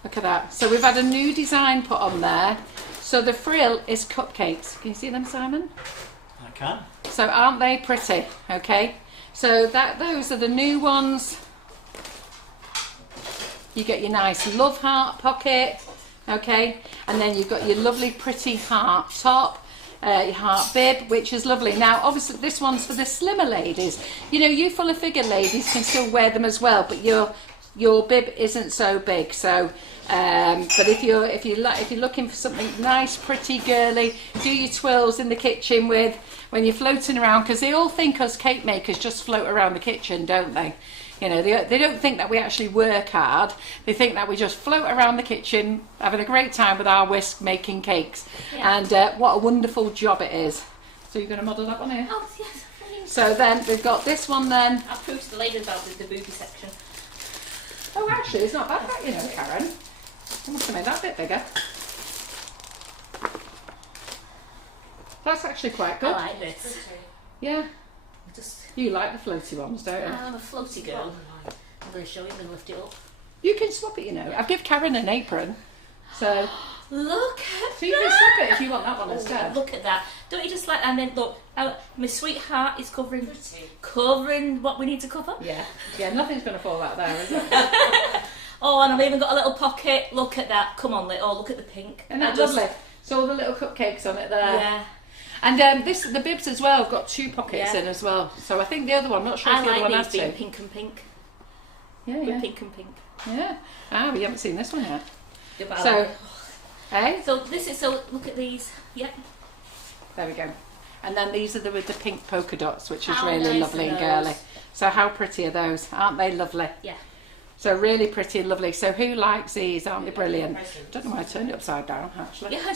Look at that. So we've had a new design put on there. So the frill is cupcakes. Can you see them, Simon? I can. So aren't they pretty? Okay. So those are the new ones. You get your nice love heart pocket. Okay. And then you've got your lovely pretty heart top. Your heart bib, which is lovely. Now, obviously, this one's for the slimmer ladies. You know, you fuller figure ladies can still wear them as well, but your bib isn't so big. So, but if you're looking for something nice, pretty, girly, do your twirls in the kitchen with when you're floating around, because they all think us cake makers just float around the kitchen, don't they? You know, they don't think that we actually work hard. They think that we just float around the kitchen, having a great time with our whisk, making cakes. Yeah. And what a wonderful job it is. So you're going to model that one here? Oh, yes. So then we've got this one then. I'll post the ladies about the booby section. Oh, actually, it's not bad, that, you know, Karen. I must have made that a bit bigger. That's actually quite good. I like this. Yeah. Just... You like the floaty ones, don't you? I'm a floaty girl. I'm going to show you, I'm going to lift it up. You can swap it, you know. I've given Karen an apron. So look at so you can swap it if you want that one instead. Look at that. Don't you just like, and then look, my sweetheart is covering what we need to cover. Yeah. Yeah, nothing's going to fall out there, is it? Oh, and I've even got a little pocket. Look at that. Come on, oh, look at the pink. Isn't that lovely? So all the little cupcakes on it there. Yeah. And the bibs as well have got 2 pockets in as well. So I think the other one, I'm not sure if the other one has 2. I like these being pink and pink. Yeah, yeah. Pink and pink. Yeah. Ah, we haven't seen this one yet. Yeah, so, hey? So look at these. Yep. There we go. And then these are with the pink polka dots, which is How really nice lovely are and those? girly. So how pretty are those? Aren't they lovely? Yeah. So really pretty and lovely. So who likes these? Aren't they brilliant? Don't know why I turned it upside down, actually. Yeah,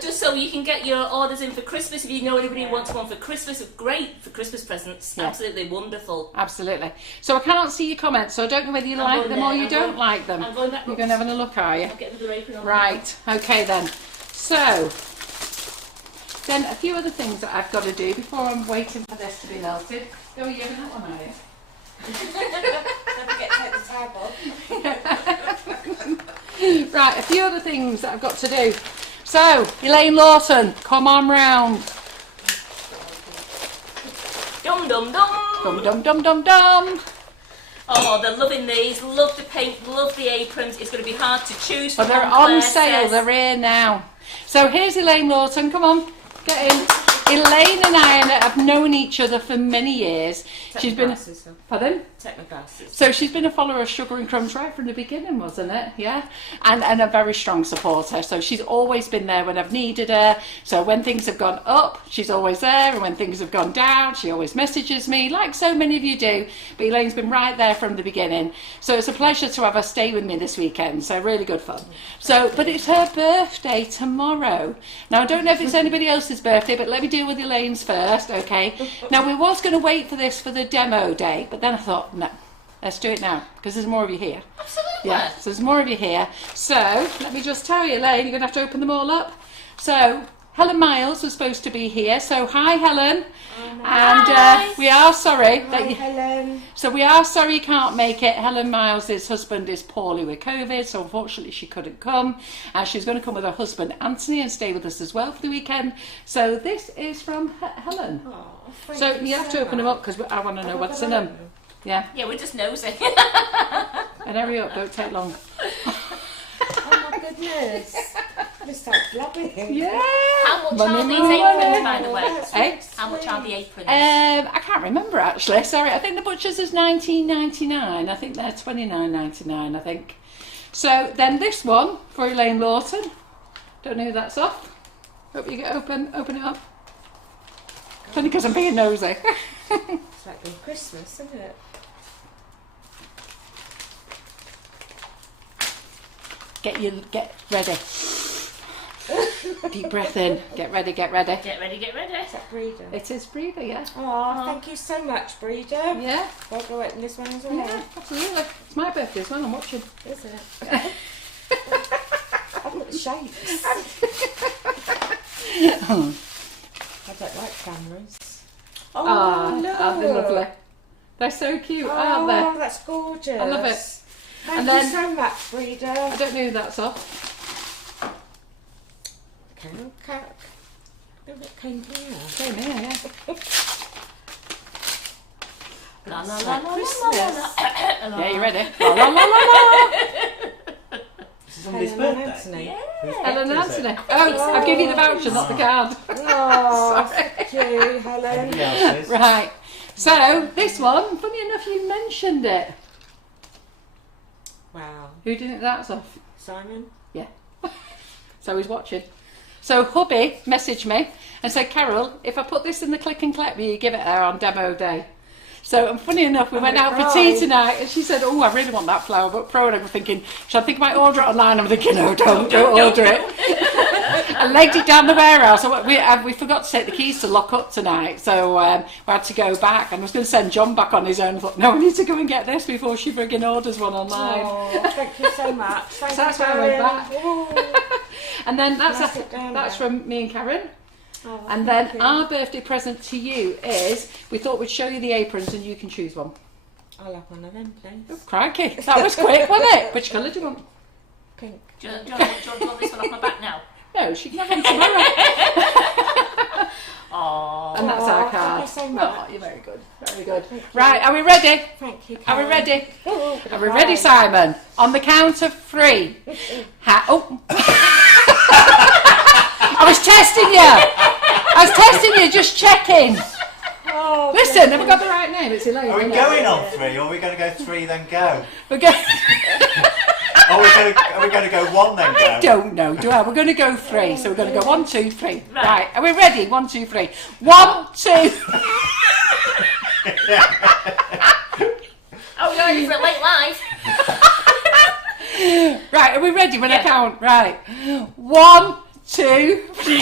just so you can get your orders in for Christmas. If you know anybody who wants one for Christmas, great for Christmas presents. Yeah. Absolutely wonderful. Absolutely. So I can't see your comments, so I don't know whether you like them or you don't like them. I'm going back. You're going to have a look, are you? I'll get the apron on. Right. Okay then. So then a few other things that I've got to do before I'm waiting for this to be melted. Oh, you having that one, are you? Don't forget to take the table. Right, a few other things that I've got to do. So, Elaine Lawton, come on round. Dum dum dum. Dum dum dum dum dum. Oh, they're loving these. Love the pink, love the aprons. It's going to be hard to choose. But they're on sale, they're here now. So here's Elaine Lawton, come on, get in. Elaine and I have known each other for many years. She's been... Pardon? Technoglasses. So she's been a follower of Sugar and Crumbs right from the beginning, wasn't it? Yeah. And a very strong supporter. So she's always been there when I've needed her. So when things have gone up, she's always there. And when things have gone down, she always messages me, like so many of you do. But Elaine's been right there from the beginning. So it's a pleasure to have her stay with me this weekend. So really good fun. So, but it's her birthday tomorrow. Now, I don't know if it's anybody else's birthday, but let me deal with Elaine's first, okay? Now, we was going to wait for this for the demo day, but then I thought, no, let's do it now, because there's more of you here. Absolutely. Yeah, so there's more of you here. So, let me just tell you, Elaine, you're going to have to open them all up. So, Helen Miles was supposed to be here. So, hi, Helen. And we are sorry. Helen. So, we are sorry you can't make it. Helen Miles' husband is poorly with COVID, so unfortunately she couldn't come. And she's going to come with her husband, Anthony, and stay with us as well for the weekend. So, this is from Helen. Oh, So, you have to open them up, because I want to know what's in them. Yeah. Yeah, we're just nosy. And hurry up, don't take long. Oh my goodness. They start flopping. Yeah. How much much are these aprons, by the way? Eh? How much are the aprons? I can't remember actually. Sorry, I think the butcher's is $19.99. I think they're $29.99. I think. So then this one for Elaine Lawton. Don't know who that's off. Hope you get open it up. It's only because I'm being nosy. It's like the Christmas, isn't it? Get ready. Deep breath in. Get ready. Get ready. Is that Breeder? It is Breeder, yeah. Oh, thank you so much, Breeder. Yeah. I'll go open this one as well. Yeah, absolutely. It's my birthday as well. I'm watching. Is it? I've got the shapes. I don't like cameras. Oh, look. aren't they lovely? They're so cute, aren't they? Oh, that's gorgeous. I love it. Thank And you then- so much, Breeder. I don't know who that's off. Came here. Same here, yeah. La, la, It's la, like la, la, Christmas. la, la, la. Yeah, you ready? La, la, la, la, la. This is somebody's Helen birthday. Anthony. Whose Ellen birthday is it? Anthony. Oh, I'll give you the voucher, not the card. Oh, thank you, Helen. Anybody else's? Right. So, this one, funny enough, you mentioned it. Wow. Who do you think that's off? Simon? Yeah. So he's watching. So hubby messaged me and said, Carol, if I put this in the click and collect, will you give it her on demo day? So, and funny enough, we went out for tea tonight and she said, oh, I really want that Flower Book Pro. And I'm thinking, should I think I might order it online? I'm thinking, no, don't order it. I legged it down the warehouse. So we forgot to take the keys to lock up tonight. So we had to go back. And I was going to send John back on his own. I thought, no, I need to go and get this before she frigging orders one online. Oh, thank you so much. Thank So that's you, why I went Karen. back. Oh. And then Can I sit down that's now? from me and Karen. Oh, And then thank you. our birthday present to you is, we thought we'd show you the aprons and you can choose one. I'll have one of them, please. Oh, crikey, that was quick, wasn't it? Which colour do you want? Pink. Do you want this one off my back now? No, she can have one tomorrow. Oh. And that's our Thank card. you so much. Oh, you're very good, very good. Thank you. Right, are we ready? Thank you, Are we Karen. ready? Oh, Are we ready, Simon? On the count of 3. Oh. I was testing you, just checking. Oh, Listen, have we got the right name? It's Elaine. Are we isn't it? going on 3 or are we going to go 3 then go? We're going. Are we going to go 1 then go? I don't know, do I? We're going to go 3. So we're going to go 1, 2, 3. Right. Are we ready? 1, 2, 3. 1, 2. Oh, you're ready for a late live? Right, are we ready when I Yeah. count? Right. 1, 2, 3.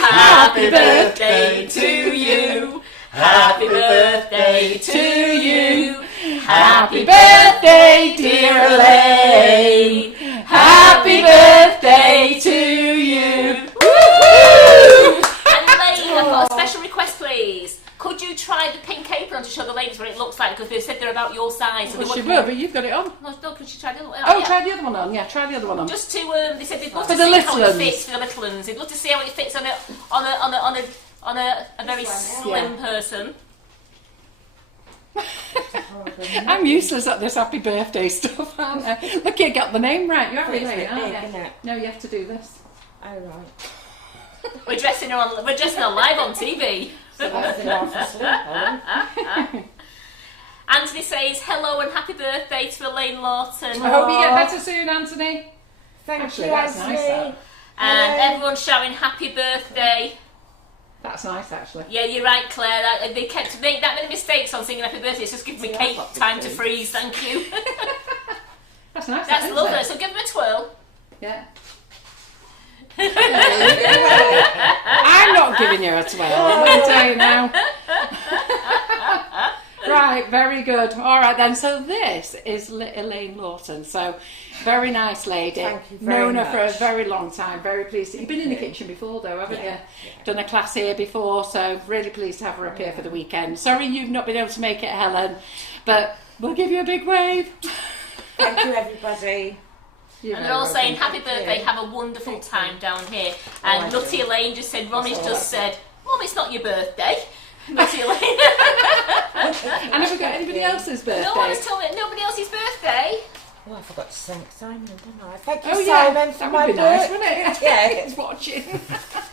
Happy birthday to you. Happy birthday to you. Happy birthday, dear Elaine. Happy birthday to you. Woo! And Elaine, I've got a special request, please. Could you try the pink apron to show the ladies what it looks like? Because they said they're about your size. So Well, they she wouldn't- will, but you've got it on. No, could she try the other one? Oh, yeah. try the other one on. Yeah, try the other one on. Just to, they said they'd love For to the see how little it fits uns. for the little ones. They'd love to see how it fits on a very slim person. I'm useless at this happy birthday stuff, aren't I? Look, you got the name right. You're It's a Elaine, bit aren't big, you? isn't it? No, you have to do this. Oh, right. We're dressing her live on TV. So that's the half asleep, Helen. Anthony says hello and happy birthday to Elaine Lawton. I hope you get better soon, Anthony. Thank Actually, you, that's Anthony. nice, that. And everyone's shouting happy birthday. That's nice, actually. Yeah, you're right, Claire. They kept to make that many mistakes on singing happy birthday. It's just giving me Yeah, cake happy time to birthday. freeze. Thank you. That's nice. That's isn't lovely. it? So give them a twirl. Yeah. I'm not giving you a 12. I'm going to tell you now. Right, very good. All right then. So this is Elaine Lawton. So very nice lady. Thank you very Known her for a much. very long time. Very pleased. You've been in the kitchen before, though, haven't you? Done a class here before, so really pleased to have her up here for the weekend. Sorry you've not been able to make it, Helen, but we'll give you a big wave. Thank you, everybody. And they're all saying happy birthday, have a wonderful time down here. And Nutty Elaine just said, Ronnie's just said, Mum, it's not your birthday. Nutty Elaine. And have we got anybody else's birthday? No one has told me nobody else's birthday. Oh, I forgot to thank Simon, didn't I? Thank you, Oh yeah, Simon, for that my would be nice, birthday. wouldn't it? Yeah. It's watching.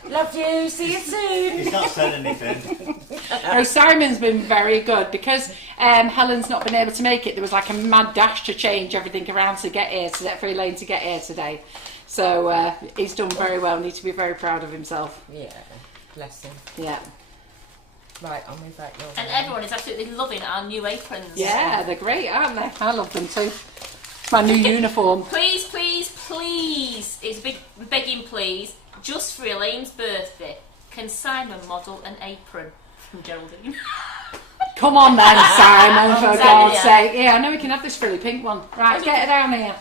Love you. See you soon. He's not said anything. No, Simon's been very good because Helen's not been able to make it. There was like a mad dash to change everything around to get here, for Elaine to get here today. So he's done very well. Needs to be very proud of himself. Yeah, bless him. Yeah. Right, I'll move that your And way. everyone is absolutely loving our new aprons. Yeah, they're great, aren't they? I love them too. It's my new uniform. Please, please, please, it's big begging please, just for Elaine's birthday, can Simon model an apron from Geraldine? Come on then, Simon, for Simon, God's yeah. sake. Yeah, I know we can have this frilly pink one. Right, get it down here.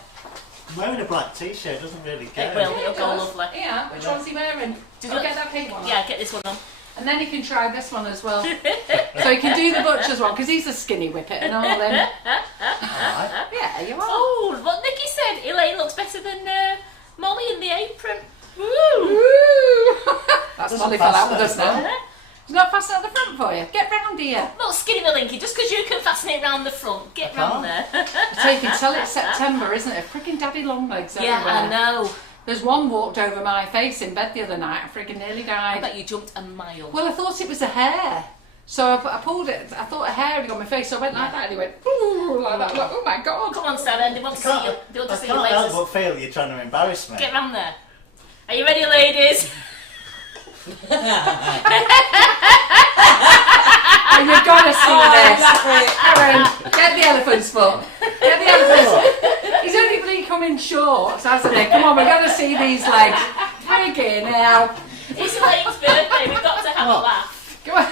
Wearing a black t-shirt doesn't really care. It will, it'll go lovely. Yeah, which one's he wearing? Does I'll it- get that pink one on. Yeah, get this one on. And then he can try this one as well. So he can do the butcher's one, because he's a skinny whippet and all them. Alright. Yeah, you are. Oh, what Nikki said, Elaine looks better than Molly in the apron. Woo! Woo! That's Doesn't Molly fell out with fasten us at the now. It's not fastened at the front for you. Get round here. Not skinny Malinky, just because you can fasten it round the front. Get round there. So you can tell it's September, isn't it? Freaking daddy long legs Yeah, everywhere. I know. There's one walked over my face in bed the other night. I freaking nearly I died. bet you jumped a mile. Well, I thought it was a hair. So I pulled it. I thought a hair had got my face. So I went like that and he went, ooh, like that. Like, oh my God. Come on, Simon, they want to see you. They want to I see your can't help legs. but feel you're trying to embarrass me. Get round there. Are you ready, ladies? Oh, you've got to see this. Exactly. Aaron, get the elephant's foot. Get the elephant's foot. He's only really come in shorts, hasn't he? Come on, we've got to see these legs. Friggin' hell. It's Elaine's birthday, we've got to have a laugh. Go on.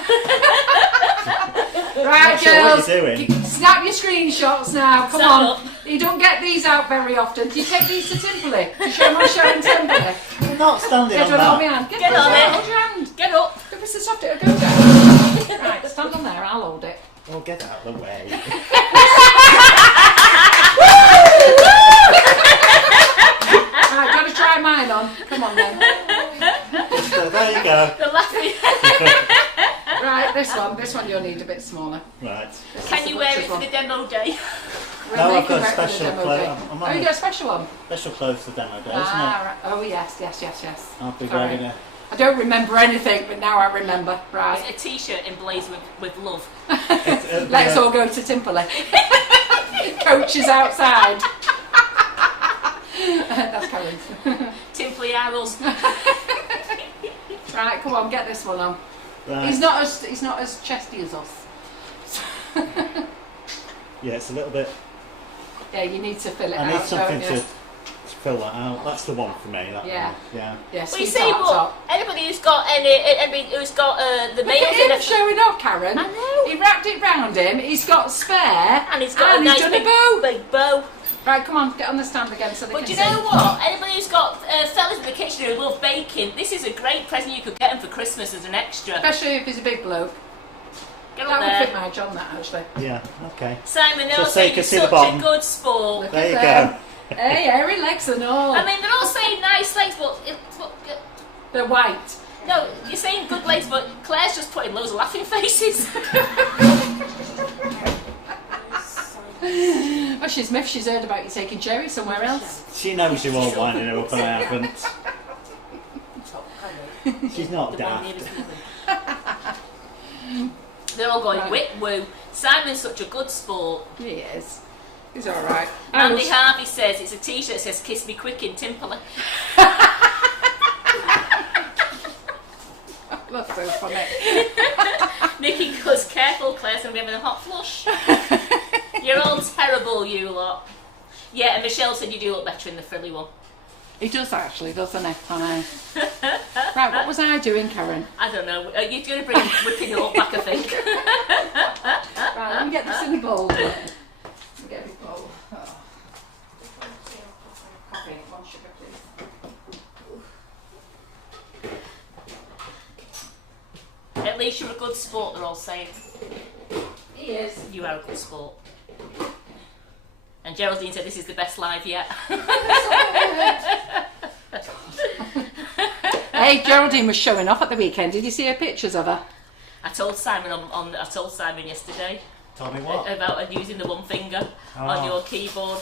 Right, Not sure what girls. you're doing. Snap your screenshots now. Come Stand on. up. You don't get these out very often. Do you take these to Timperley? Do you show them on show in Timperley? I'm not standing Get on on my that. hand. Get on it. Hold your hand. Get up. Go for the soft, it'll go down. Right, stand on there. I'll hold it. Oh, get out of the way. Right, got to try mine on. Come on then. So there you go. The laughing. Right, this one you'll need a bit smaller. Right. This Can is you the wear it butcher's for one. the demo day? We're No, I've making got a work for the special demo clothes. day. I'm Oh, on you a got a special one? special clothes for demo day, isn't Ah, right. Oh, yes. I'll be Sorry. ready to. I don't remember anything, but now I remember. Right. It's a t-shirt emblazed with love. It'll be Let's a- all go to Timperley. Coach is outside. That's Karen's. Timply arrows. Right, come on, get this one on. Right. He's not as chesty as us. Yeah, it's a little bit. Yeah, you need to fill it I out. need something don't you? to fill that out. That's the one for me. That Yeah. one. Yeah. Yeah, Well, you see sweetheart what? top. Anybody who's got the Look males at in him a showing off, Karen. I know. He wrapped it round him. He's got spare. and he's got a he's nice done big a bow. big bow. Right, come on, get on the stand again so they But can do you see. know what? Anybody who's got fellas in the kitchen who love baking, this is a great present you could get them for Christmas as an extra. Especially if he's a big bloke. Get That on would fit there. my John, that actually. Yeah. Okay. Simon, So they're all so you saying can you're see the such a bottom. good sport. Look There you at go. them. Hey, hairy legs and all. I mean, they're all saying nice legs, but They're white. no, you're saying good legs, but Claire's just putting loads of laughing faces. Oh, she's miffed. She's heard about you taking Jerry somewhere else. She knows you won't wind her up, and I haven't. She's not The one daft. nearest moving. They're all going Right. whip woo. Simon's such a good sport. He is. He's all right. Andy Harvey says it's a t-shirt that says "Kiss Me Quick" in Timperley. That's so funny. Nikki goes, careful, Claire's going to be having a hot flush. You're all terrible, you lot. Yeah, and Michelle said you do look better in the frilly one. He does actually, doesn't he? I know. Right, what was I doing, Karen? I don't know. You're going to bring whipping it up back, I think. Right, let me get this in the bowl. Let me get a big bowl. Oh. Coffee, 1 sugar, please. At least you're a good sport, they're all saying. He is. You are a good sport. And Geraldine said this is the best live yet. Hey, Geraldine was showing off at the weekend. Did you see her pictures of her? I told Simon I told Simon yesterday Tell me what. about using the one finger on Oh. your keyboard.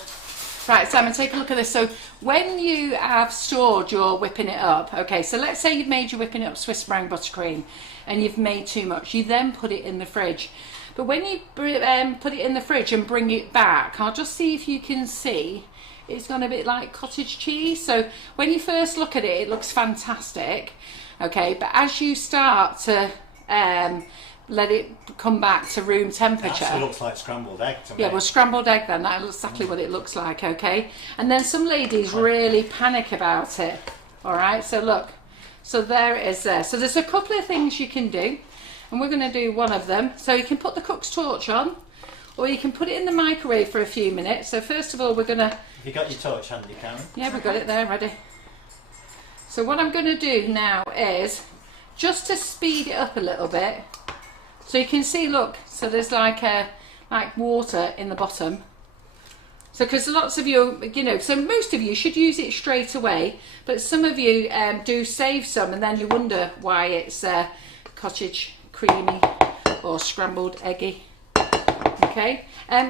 Right, Simon, take a look at this. So when you have stored your whipping it up, okay, so let's say you've made your whipping it up Swiss brown buttercream and you've made too much. You then put it in the fridge. But when you put it in the fridge and bring it back, I'll just see if you can see, it's gone a bit like cottage cheese. So when you first look at it, it looks fantastic, okay, but as you start to let it come back to room temperature. It looks like scrambled egg to me. Yeah, well, scrambled egg then, that's exactly what it looks like, okay? And then some ladies really panic about it, all right? So look, so there it is there. So there's a couple of things you can do, and we're going to do one of them. So you can put the cook's torch on, or you can put it in the microwave for a few minutes. So first of all, we're going to... Have you got your torch handy, Karen? Yeah, we've got it there, ready. So what I'm going to do now is, just to speed it up a little bit, so you can see, look, so there's like water in the bottom. So because lots of you, you know, so most of you should use it straight away, but some of you do save some and then you wonder why it's cottage creamy or scrambled eggy. Okay,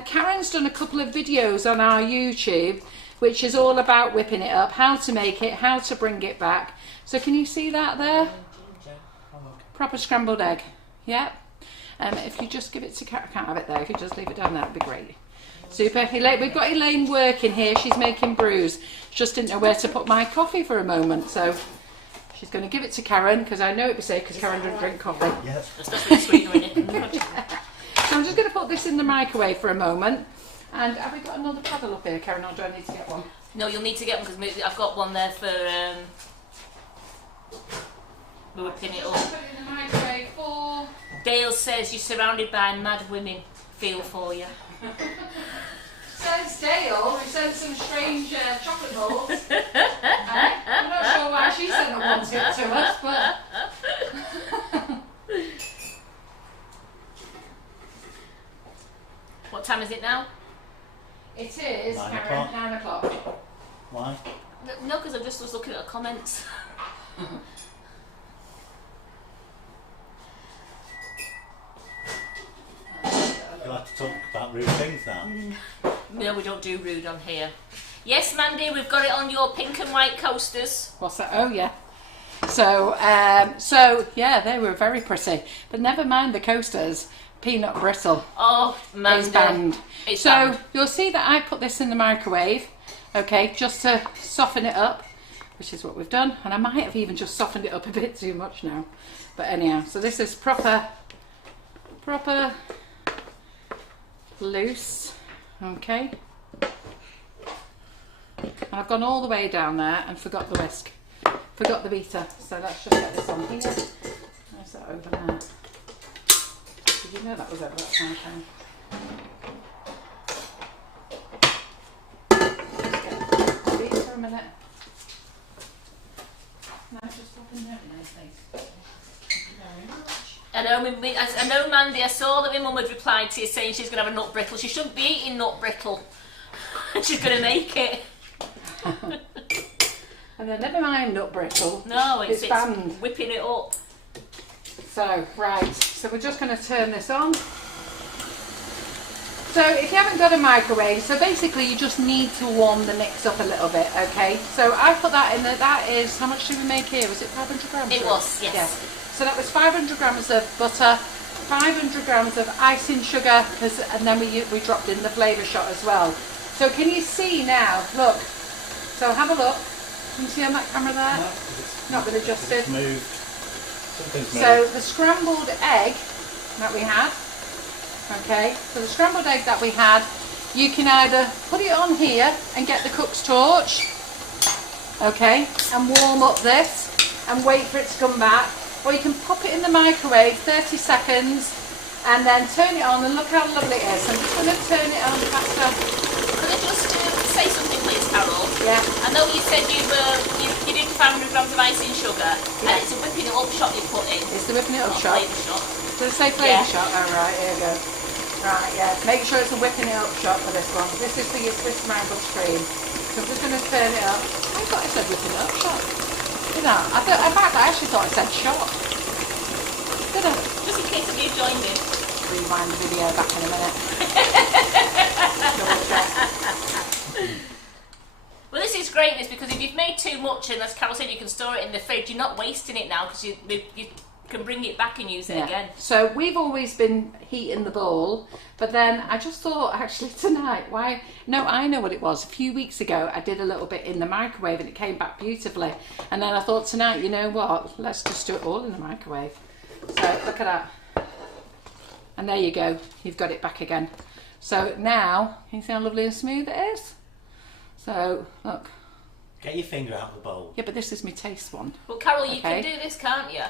Karen's done a couple of videos on our YouTube which is all about whipping it up, how to make it, how to bring it back. So can you see that there? Proper scrambled egg, yeah. If you just give it to Karen, I can't have it there, if you just leave it down there, that'd be great. Super. Elaine, we've got Elaine working here, she's making brews. She just didn't know where to put my coffee for a moment, so she's going to give it to Karen, because I know it'd be safe, because Karen doesn't drink coffee. Yes. Especially sweetener in it. Yeah. So I'm just going to put this in the microwave for a moment. And have we got another paddle up here, Karen, or do I need to get one? No, you'll need to get one, because I've got one there for whipping it up. Just put it in the microwave for... Dale says you're surrounded by mad women. Feel for you. Says Dale, who sent some strange chocolate balls. I'm not sure why she sent the ones to us, but... What time is it now? It is, 9 Karen, o'clock. 9 o'clock. Why? No, because I just was looking at the comments. You'll have to talk about rude things now. No, we don't do rude on here. Yes, Mandy, we've got it on your pink and white coasters. What's that? Oh, yeah. So, yeah, they were very pretty. But never mind the coasters. Peanut brittle. Oh, Mandy. It's banned. It's so, banned. you'll see that I put this in the microwave, okay, just to soften it up, which is what we've done. And I might have even just softened it up a bit too much now. But anyhow, so this is proper loose, okay. And I've gone all the way down there and forgot the whisk. Forgot the beater. So let's just get this on here. There's that over there. Did you know that was over that time? Just get the beat for a minute. No, just stop in there, please. Thank you very much. I know, Mandy, I saw that my mum had replied to you saying she's going to have a nut brittle. She shouldn't be eating nut brittle. She's going to make it. And then never mind nut brittle. No, it's banned. Whipping it up. So, right, so we're just going to turn this on. So if you haven't got a microwave, so basically you just need to warm the mix up a little bit, okay? So I put that in there, that is, how much did we make here? Was it 500 grams? It was, yes. Yeah. So that was 500 grams of butter, 500 grams of icing sugar, and then we dropped in the Flavour Shot as well. So can you see now? Look. So have a look. Can you see on that camera there? No, Not been adjusted. it's moved. Something's moved. So the scrambled egg that we had, okay, so the scrambled egg that we had, you can either put it on here and get the cook's torch, okay, and warm up this and wait for it to come back, or you can pop it in the microwave 30 seconds and then turn it on, and look how lovely it is. I'm just going to turn it on faster. Could I just say something, please, Carol? Yeah. I know you said you did 500 grams of icing sugar, and it's a whipping it up shot you put in. It's the whipping it up Not shot. Flavour Shot. Does it say Flavour Yeah. Shot? Oh right, here we go. Right, yeah. Make sure it's a whipping it up shot for this one. This is for your Swiss brown buttercream. So I'm just going to turn it up. I thought it said whipping it up shot. Did I? In fact, I actually thought it said shot. Did I? Just in case of you joined in. Rewind the video back in a minute. Double check. great this because if you've made too much, and as Carol said, you can store it in the fridge. You're not wasting it now because you can bring it back and use it again. So we've always been heating the bowl, but then I just thought actually tonight, why? No, I know what it was. A few weeks ago, I did a little bit in the microwave and it came back beautifully. And then I thought tonight, you know what? Let's just do it all in the microwave. So look at that. And there you go. You've got it back again. So now, you see how lovely and smooth it is? So look. Get your finger out of the bowl. Yeah, but this is my taste one. Well, Carol, you can do this, can't you?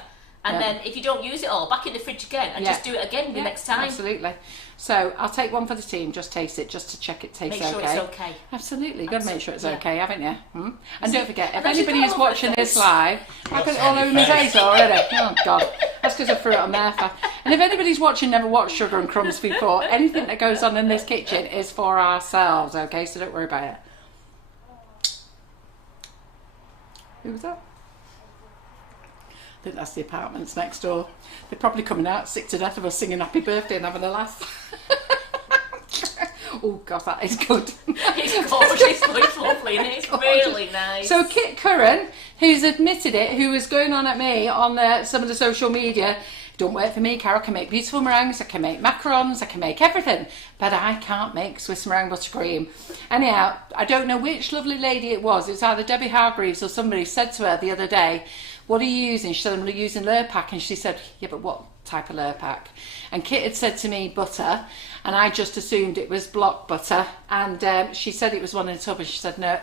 And then if you don't use it all, back in the fridge again and just do it again the next time. Absolutely. So I'll take one for the team, just taste it, just to check it tastes okay. Make sure it's okay. Absolutely. You've got to make sure it's okay, haven't you? And See, don't forget, if and actually anybody is watching this live, I've got it all over my face already. Oh, God. That's because I threw it on there. And if anybody's watching, never watched Sugar and Crumbs before, anything that goes on in this kitchen is for ourselves, okay? So don't worry about it. Who was that? I think that's the apartments next door. They're probably coming out sick to death of us singing happy birthday and having a laugh. Oh God, that is good. It's gorgeous, it's lovely, and it's really nice. So Kit Curran, who's admitted it, who was going on at me on some of the social media, don't work for me, Carol, I can make beautiful meringues, I can make macarons, I can make everything, but I can't make Swiss meringue buttercream. Anyhow, I don't know which lovely lady it was either Debbie Hargreaves or somebody said to her the other day, what are you using? She said, I'm using Lurpak. And she said, yeah, but what type of Lurpak? And Kit had said to me, butter. And I just assumed it was block butter. And she said it was one in a tub. And she said, no,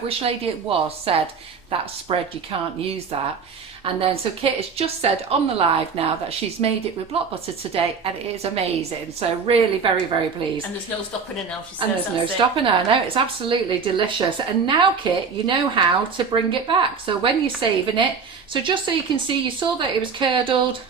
which lady it was said, that spread, you can't use that. And then, so Kit has just said on the live now that she's made it with block butter today, and it is amazing. So really very, very pleased. And there's no stopping her now, she says. And there's no stopping her. No, it's absolutely delicious. And now, Kit, you know how to bring it back. So when you're saving it, so just so you can see, you saw that it was curdled.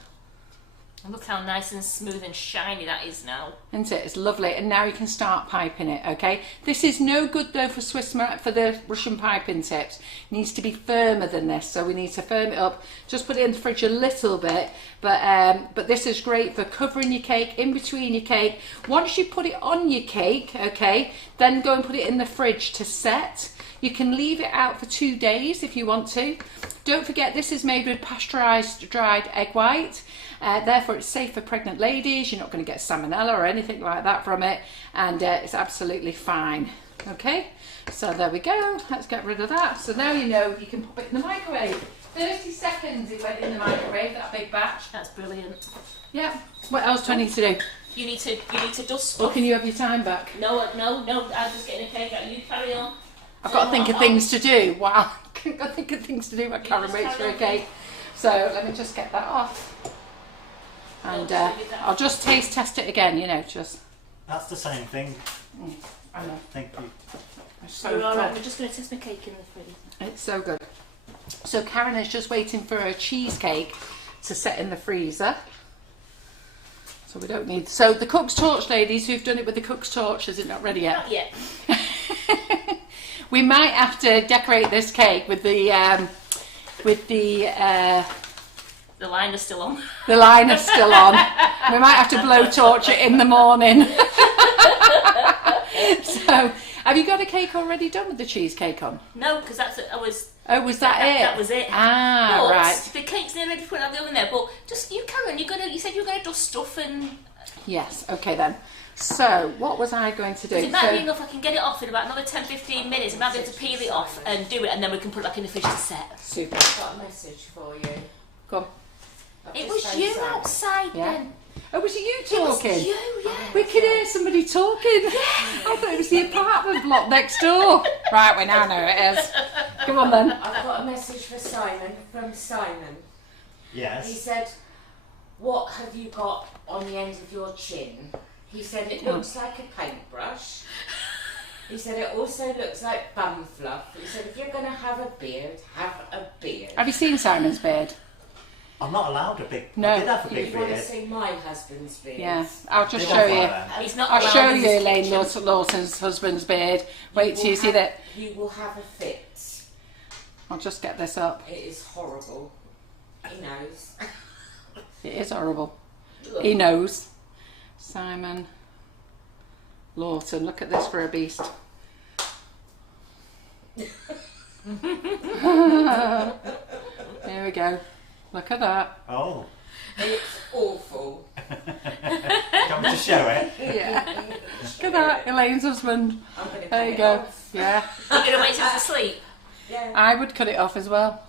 And look how nice and smooth and shiny that is now. Isn't it? It's lovely. And now you can start piping it, okay? This is no good though for for the Russian piping tips. It needs to be firmer than this, so we need to firm it up. Just put it in the fridge a little bit, but this is great for covering your cake, in between your cake. Once you put it on your cake, okay, then go and put it in the fridge to set. You can leave it out for 2 days if you want to. Don't forget, this is made with pasteurised dried egg white. Therefore, it's safe for pregnant ladies. You're not going to get salmonella or anything like that from it. And it's absolutely fine. Okay, so there we go. Let's get rid of that. So now you know you can pop it in the microwave. 30 seconds it went in the microwave, that big batch. That's brilliant. Yeah. What else do I need to do? You need to dust Or stuff. can you have your time back? No, I'm just getting a cake out. You carry on. I've got to think of things to do. Wow. I've got to think of things to do while Karen waits for a cake. So let me just get that off. And I'll just taste test it again, you know, just. That's the same thing. I know. Thank you. It's so So, alright, good. we're just going to test my cake in the fridge. It's so good. So Karen is just waiting for her cheesecake to set in the freezer. So we don't need. So the cook's torch, ladies, who've done it with the cook's torch, is it not ready yet? Not yet. We might have to decorate this cake with the The line is still on. the liner still on. We might have to blowtorch it in the morning. So, have you got a cake already done with the cheesecake on? No, because that's it. Oh, was that it? That was it. Ah, but right. the cake's nearly ready to put it in the oven there. But just you, Karen, you said you were gonna dust stuff and. Yes. Okay then. So, what was I going to do? It might So- be enough. I can get it off in about another 10-15 minutes. I might be able to peel it off and do it, and then we can put it back in the fridge to set. Super. I've got a message for you. Go on. I've It just was phoned you Sam. outside Yeah. then. Oh, was it you It was talking? you, yeah. We could hear somebody talking. I thought it was the apartment block next door. Right, we now know it is. Come on then. I've got a message for Simon, from Simon. He Yes. said, what have you got on the end of your chin? He said, it looks like a paintbrush. He said, it also looks like bum fluff. He said, if you're going to have a beard, have a beard. Have you seen Simon's beard? I'm not allowed a big. No. I did have a You big want to beard. see my husband's beard? Yeah, I'll just Did show I you. find that? He's not I'll allowed show in you this Elaine kitchen. Lawson's husband's beard. Wait till you see have- that. You will have a fit. I'll just get this up. It is horrible. He knows. It is horrible. He knows. Simon Lawson, look at this for a beast. Here we go. Look at that. Oh. It's awful. Come to show it. Yeah. Look at that, Elaine's husband. I'm going to There you go. Yeah. You're going to wait till it's asleep? Yeah. I would cut it off as well.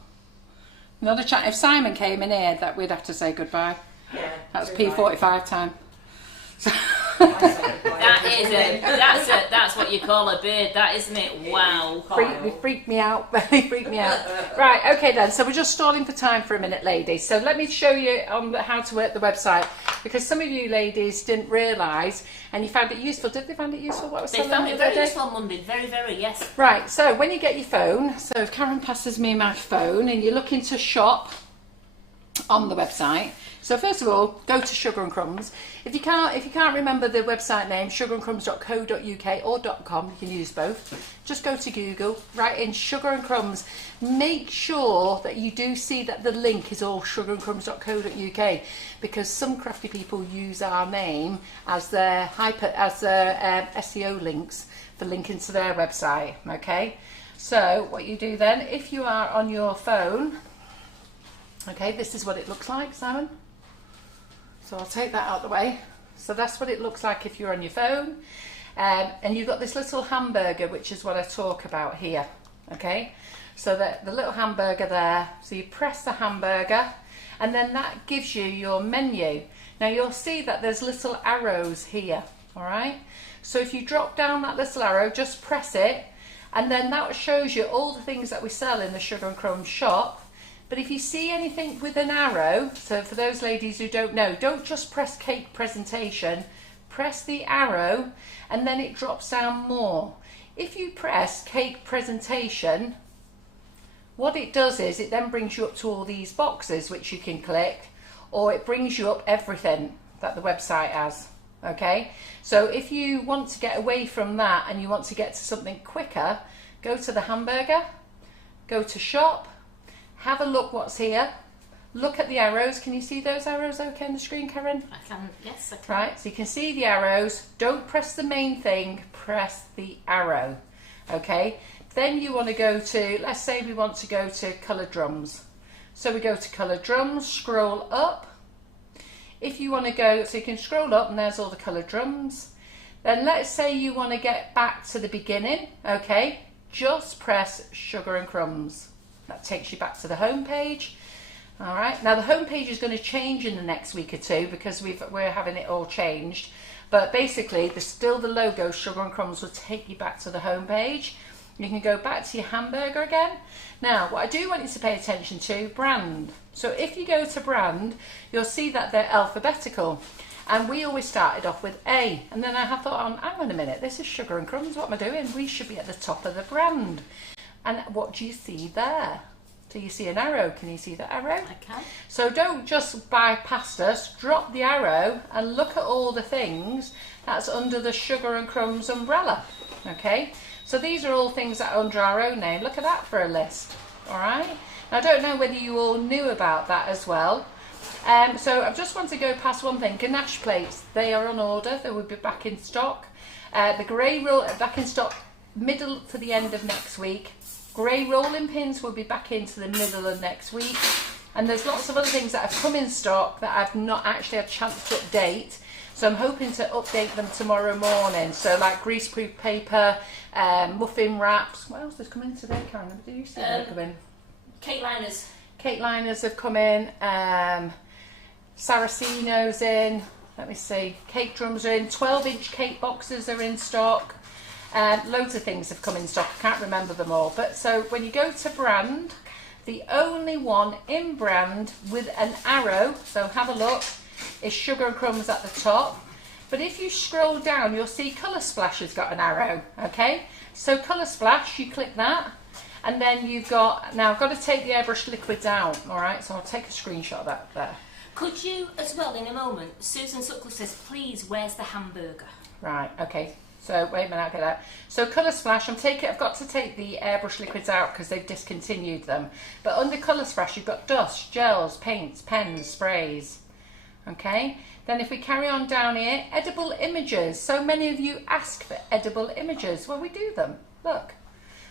Another chat. If Simon came in here, that we'd have to say goodbye. Yeah. That's goodbye. P45 time. So That's what you call a beard, that isn't it? Wow. They freaked me out. They freaked me out. Right, okay then. So we're just stalling for time for a minute, ladies. So let me show you how to work the website, because some of you ladies didn't realise and you found it useful. Did they find it useful? What was They found it very useful on Monday. Very, very, yes. Right, so when you get your phone, so if Karen passes me my phone and you're looking to shop on the website, so first of all, go to Sugar and Crumbs. If you can't remember the website name, sugarandcrumbs.co.uk or .com, you can use both. Just go to Google, write in Sugar and Crumbs. Make sure that you do see that the link is all sugarandcrumbs.co.uk, because some crafty people use our name as their SEO links for linking to their website. Okay, so what you do then, if you are on your phone, okay, this is what it looks like, Simon. So I'll take that out of the way. So that's what it looks like if you're on your phone. And you've got this little hamburger, which is what I talk about here. Okay, so the little hamburger there. So you press the hamburger and then that gives you your menu. Now you'll see that there's little arrows here. All right. So if you drop down that little arrow, just press it. And then that shows you all the things that we sell in the Sugar and Crumbs shop. But if you see anything with an arrow, so for those ladies who don't know, don't just press cake presentation, press the arrow and then it drops down more. If you press cake presentation, what it does is it then brings you up to all these boxes which you can click, or it brings you up everything that the website has. Okay, so if you want to get away from that and you want to get to something quicker, go to the hamburger, go to shop, have a look what's here. Look at the arrows. Can you see those arrows okay on the screen, Karen? I can, yes, I can. Right, so you can see the arrows. Don't press the main thing, press the arrow. Okay, then you want to go to, let's say we want to go to coloured drums. So we go to coloured drums, scroll up. If you want to go, so you can scroll up and there's all the coloured drums. Then let's say you want to get back to the beginning. Okay, just press Sugar and Crumbs. That takes you back to the home page. All right. Now the home page is going to change in the next week or two because we're having it all changed. But basically, there's still the logo Sugar and Crumbs will take you back to the home page. You can go back to your hamburger again. Now, what I do want you to pay attention to, brand. So if you go to brand, you'll see that they're alphabetical. And we always started off with A. And then I have thought, hang on a minute, this is Sugar and Crumbs. What am I doing? We should be at the top of the brand. And what do you see there? Do you see an arrow? Can you see the arrow? I can. So don't just bypass us, drop the arrow and look at all the things that's under the Sugar and Crumbs umbrella. Okay, so these are all things that are under our own name. Look at that for a list. All right, I don't know whether you all knew about that as well. So I just want to go past one thing. Ganache plates, they are on order. They will be back in stock. The grey roll back in stock middle to the end of next week. Grey rolling pins will be back into the middle of next week. And there's lots of other things that have come in stock that I've not actually had a chance to update. So I'm hoping to update them tomorrow morning. So like greaseproof paper, muffin wraps. What else has come in today, Karen? Did you see that come in? Cake liners. Cake liners have come in. Saraceno's in. Let me see. Cake drums are in. 12-inch cake boxes are in stock. Loads of things have come in stock. I can't remember them all. But so when you go to brand, the only one in brand with an arrow, so have a look, is Sugar and Crumbs at the top. But if you scroll down, you'll see Colour Splash has got an arrow. Okay, so Colour Splash, you click that, and then you've got, now I've got to take the airbrush liquids out. All right, so I'll take a screenshot of that there. Could you, as well, in a moment, Susan Sutcliffe says, please, where's the hamburger? Right, okay. So wait a minute, I'll get that. So Colour Splash, I've got to take the airbrush liquids out because they've discontinued them. But under Colour Splash, you've got dust, gels, paints, pens, sprays. Okay. Then if we carry on down here, edible images. So many of you ask for edible images. Well, we do them. Look.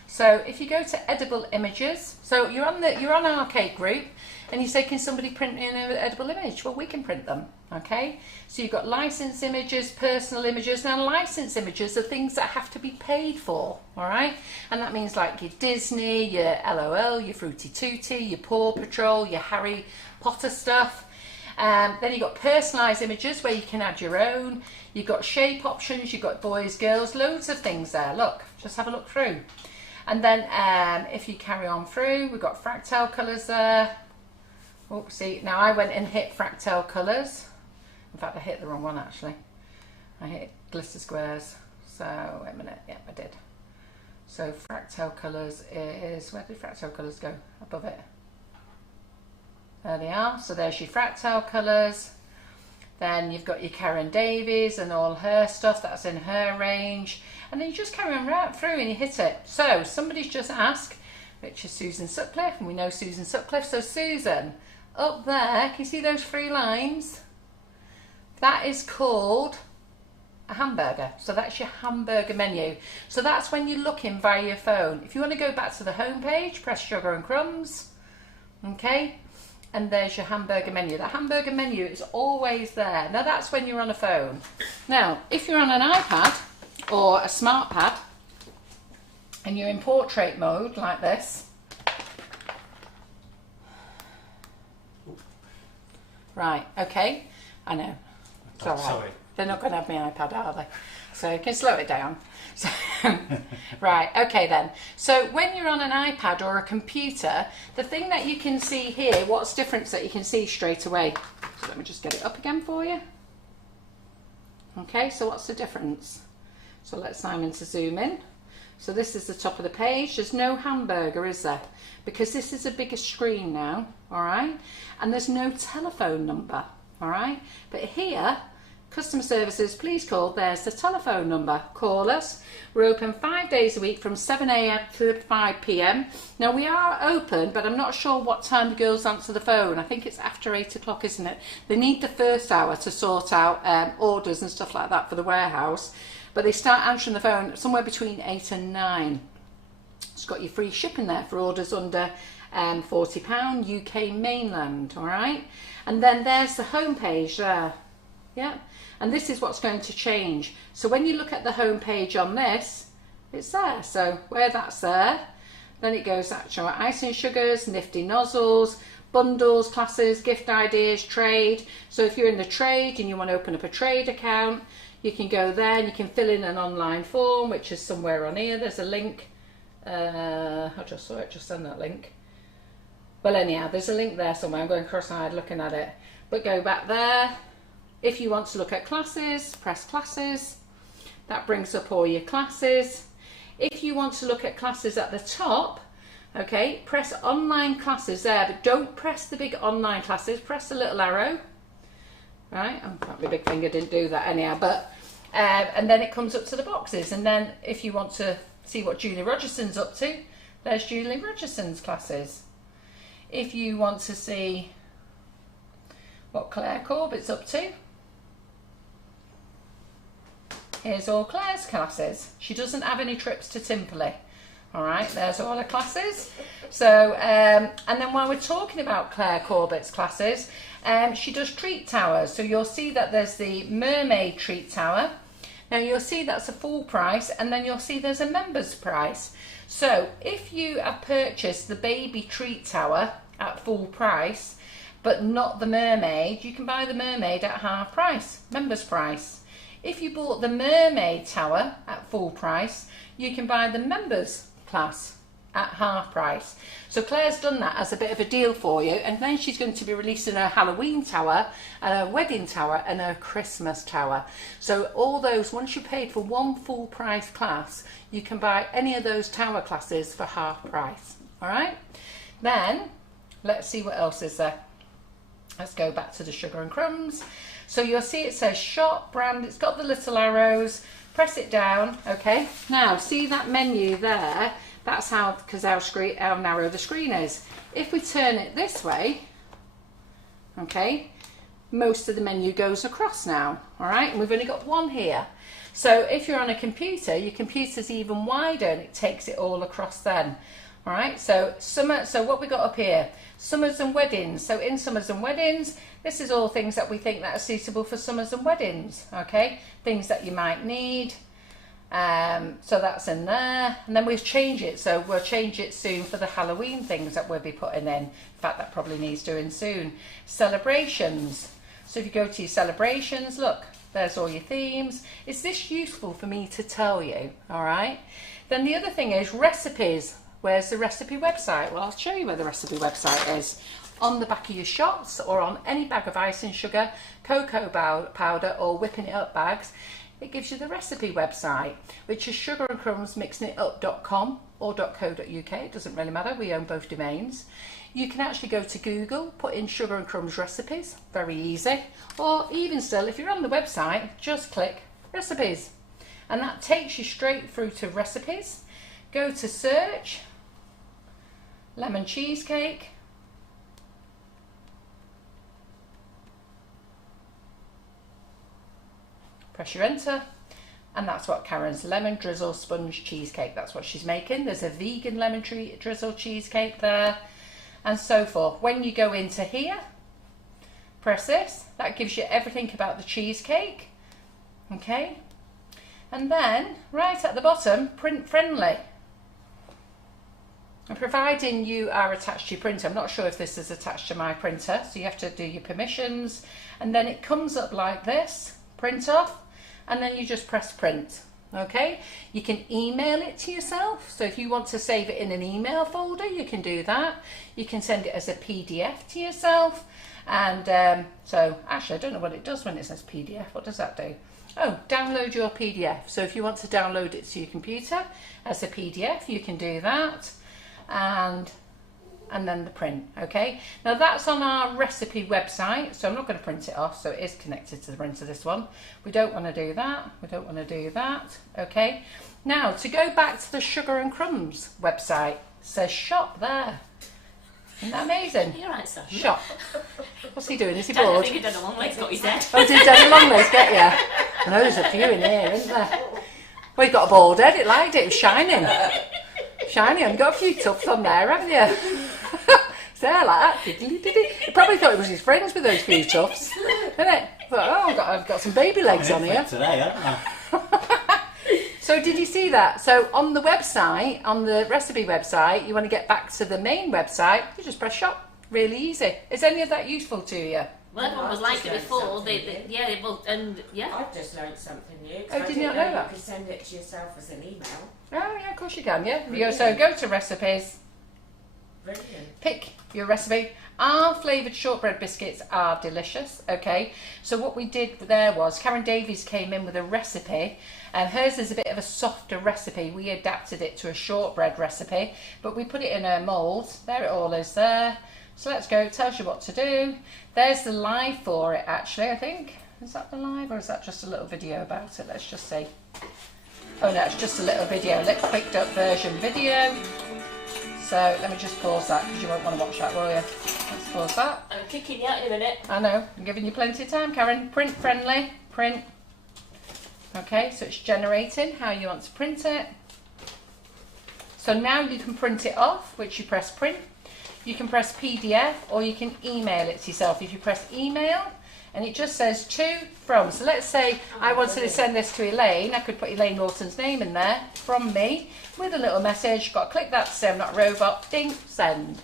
So if you go to edible images, so you're on our cake group, and you say, can somebody print me an edible image? Well, we can print them, okay? So you've got license images, personal images. Now, license images are things that have to be paid for, all right? And that means like your Disney, your LOL, your Fruity Tooty, your Paw Patrol, your Harry Potter stuff. Then you've got personalised images where you can add your own. You've got shape options, you've got boys, girls, loads of things there. Look, just have a look through. And then if you carry on through, we've got fractal colours there. Oh, see, now I went and hit fractal colours. In fact, I hit the wrong one actually. I hit glitter squares. So, wait a minute, yeah, I did. So fractal colours is, where did fractal colours go? Above it. There they are. So there's your fractal colours. Then you've got your Karen Davies and all her stuff, that's in her range. And then you just carry on right through and you hit it. So somebody's just asked, which is Susan Sutcliffe, and we know Susan Sutcliffe. So Susan, up there, can you see those 3 lines? That is called a hamburger. So that's your hamburger menu. So that's when you're looking via your phone. If you want to go back to the home page, press Sugar and Crumbs. Okay, and there's your hamburger menu. The hamburger menu is always there. Now that's when you're on a phone. Now, if you're on an iPad or a smart pad and you're in portrait mode like this, right, okay, I know. It's all right. Sorry. They're not going to have my iPad, are they? So you can slow it down. So, right, okay then. So when you're on an iPad or a computer, the thing that you can see here, what's different that you can see straight away. So let me just get it up again for you. Okay, so what's the difference? So let's Simon to zoom in. So this is the top of the page. There's no hamburger, is there? Because this is a bigger screen now, all right? And there's no telephone number, all right? But here, customer services, please call. There's the telephone number. Call us. We're open 5 days a week from 7 a.m. to 5 p.m. Now we are open, but I'm not sure what time the girls answer the phone. I think it's after 8 o'clock, isn't it? They need the first hour to sort out orders and stuff like that for the warehouse. But they start answering the phone somewhere between 8 and 9. It's got your free shipping there for orders under £40, UK mainland, all right? And then there's the home page there. Yeah, and this is what's going to change. So when you look at the home page on this, it's there. So where that's there, then it goes actual icing sugars, nifty nozzles, bundles, classes, gift ideas, trade. So if you're in the trade and you want to open up a trade account, you can go there and you can fill in an online form, which is somewhere on here. There's a link. I just saw it, just send that link. Well, anyhow, there's a link there somewhere. I'm going cross-eyed looking at it. But go back there. If you want to look at classes, press classes. That brings up all your classes. If you want to look at classes at the top, okay, press online classes there, but don't press the big online classes. Press the little arrow. Right, my big finger didn't do that anyhow, but and then it comes up to the boxes, and then if you want to see what Julie Rogerson's up to, there's Julie Rogerson's classes. If you want to see what Claire Corbett's up to, here's all Claire's classes. She doesn't have any trips to Timperley. All right, there's all her classes. So, and then while we're talking about Claire Corbett's classes, she does treat towers. So you'll see that there's the mermaid treat tower. Now you'll see that's a full price, and then you'll see there's a member's price. So if you have purchased the baby treat tower at full price, but not the mermaid, you can buy the mermaid at half price, member's price. If you bought the mermaid tower at full price, you can buy the members class at half price. So Claire's done that as a bit of a deal for you, and then she's going to be releasing her Halloween tower and her wedding tower and her Christmas tower. So all those, once you paid for one full price class, you can buy any of those tower classes for half price. All right, then let's see what else is there. Let's go back to the Sugar and Crumbs. So you'll see it says shop brand. It's got the little arrows. Press it down. Okay, now see that menu there? That's how, because how narrow the screen is. If we turn it this way, okay, most of the menu goes across now, all right? And we've only got one here. So if you're on a computer, your computer's even wider and it takes it all across then. All right, so summer, so what we got up here, summers and weddings. So in summers and weddings, this is all things that we think that are suitable for summers and weddings, okay? Things that you might need. So that's in there, and then we'll change it. So we'll change it soon for the Halloween things that we'll be putting in. In fact, that probably needs doing soon. Celebrations. So if you go to your celebrations, look, there's all your themes. Is this useful for me to tell you? All right. Then the other thing is recipes. Where's the recipe website? Well, I'll show you where the recipe website is. On the back of your shots or on any bag of icing sugar, cocoa powder or whipping it up bags, it gives you the recipe website, which is sugarandcrumbsmixingitup.com or .co.uk. It doesn't really matter. We own both domains. You can actually go to Google, put in Sugar and Crumbs recipes, very easy. Or even still, if you're on the website, just click recipes. And that takes you straight through to recipes. Go to search, lemon cheesecake. Press your enter. And that's what Karen's lemon drizzle sponge cheesecake, that's what she's making. There's a vegan lemon drizzle cheesecake there, and so forth. When you go into here, press this, that gives you everything about the cheesecake, okay? And then right at the bottom, print friendly. And providing you are attached to your printer, I'm not sure if this is attached to my printer, so you have to do your permissions, and then it comes up like this, print off, and then you just press print, okay? You can email it to yourself, so if you want to save it in an email folder, you can do that. You can send it as a PDF to yourself, and so actually I don't know what it does when it says PDF. What does that do? Oh, download your PDF. So if you want to download it to your computer as a PDF, you can do that, and then the print, okay? Now that's on our recipe website, so I'm not going to print it off, so it is connected to the printer, this one. We don't want to do that, we don't want to do that, okay? Now, to go back to the Sugar and Crumbs website, it says shop there. Isn't that amazing? You're right, son. Shop. What's he doing? Is he I bored? think he's done a long way, got his head. Oh, did Daddy Longlegs get you? I know there's a few in here, isn't there? Well, you got a bald head, it liked it, it was shining. Shiny, and you got a few tufts on there, haven't you? It's there like that. He probably thought it was his friends with those few tufts, didn't it? Thought, oh, I've got some baby legs on here. Today, haven't I? So did you see that? So on the website, on the recipe website, you want to get back to the main website, you just press shop. Really easy. Is any of that useful to you? Well, everyone was like it before. Yeah. I've just learned something new. Oh, did you not know that? You can send it to yourself as an email. Oh yeah, of course you can, yeah. Brilliant. So go to recipes, Brilliant. pick your recipe. Our flavoured shortbread biscuits are delicious, okay? So what we did there was, Karen Davies came in with a recipe, and hers is a bit of a softer recipe. We adapted it to a shortbread recipe, but we put it in a mould. There it all is there. So let's go, it tells you what to do. There's the live for it actually, I think. Is that the live or is that just a little video about it? Let's just see. Oh no, it's just a little video, little quicked up version video. So let me just pause that because you won't want to watch that, will you? Let's pause that. I'm kicking you out in a minute. I know, I'm giving you plenty of time, Karen. Print friendly, print. Okay, so it's generating how you want to print it. So now you can print it off, which you press print. You can press PDF or you can email it to yourself. If you press email, and it just says to, from. So let's say I wanted to send this to Elaine. I could put Elaine Lawson's name in there, from me, with a little message. Got to click that to say I'm not a robot. Ding, send.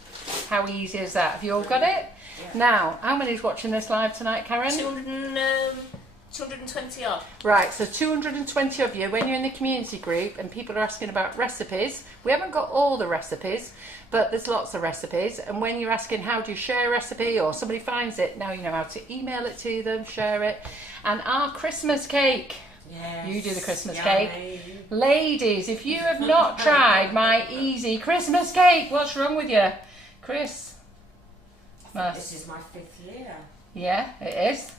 How easy is that? Have you all got it? Yeah. Now, how many's watching this live tonight, Karen? 220 odd. Right, so 220 of you, when you're in the community group and people are asking about recipes, we haven't got all the recipes, but there's lots of recipes, and when you're asking how do you share a recipe or somebody finds it, now you know how to email it to them, share it. And our Christmas cake, Yes. you do the Christmas Yummy. cake. Ladies, if you have not tried my easy Christmas cake, what's wrong with you? Chris? This is my 5th year. Yeah, it is.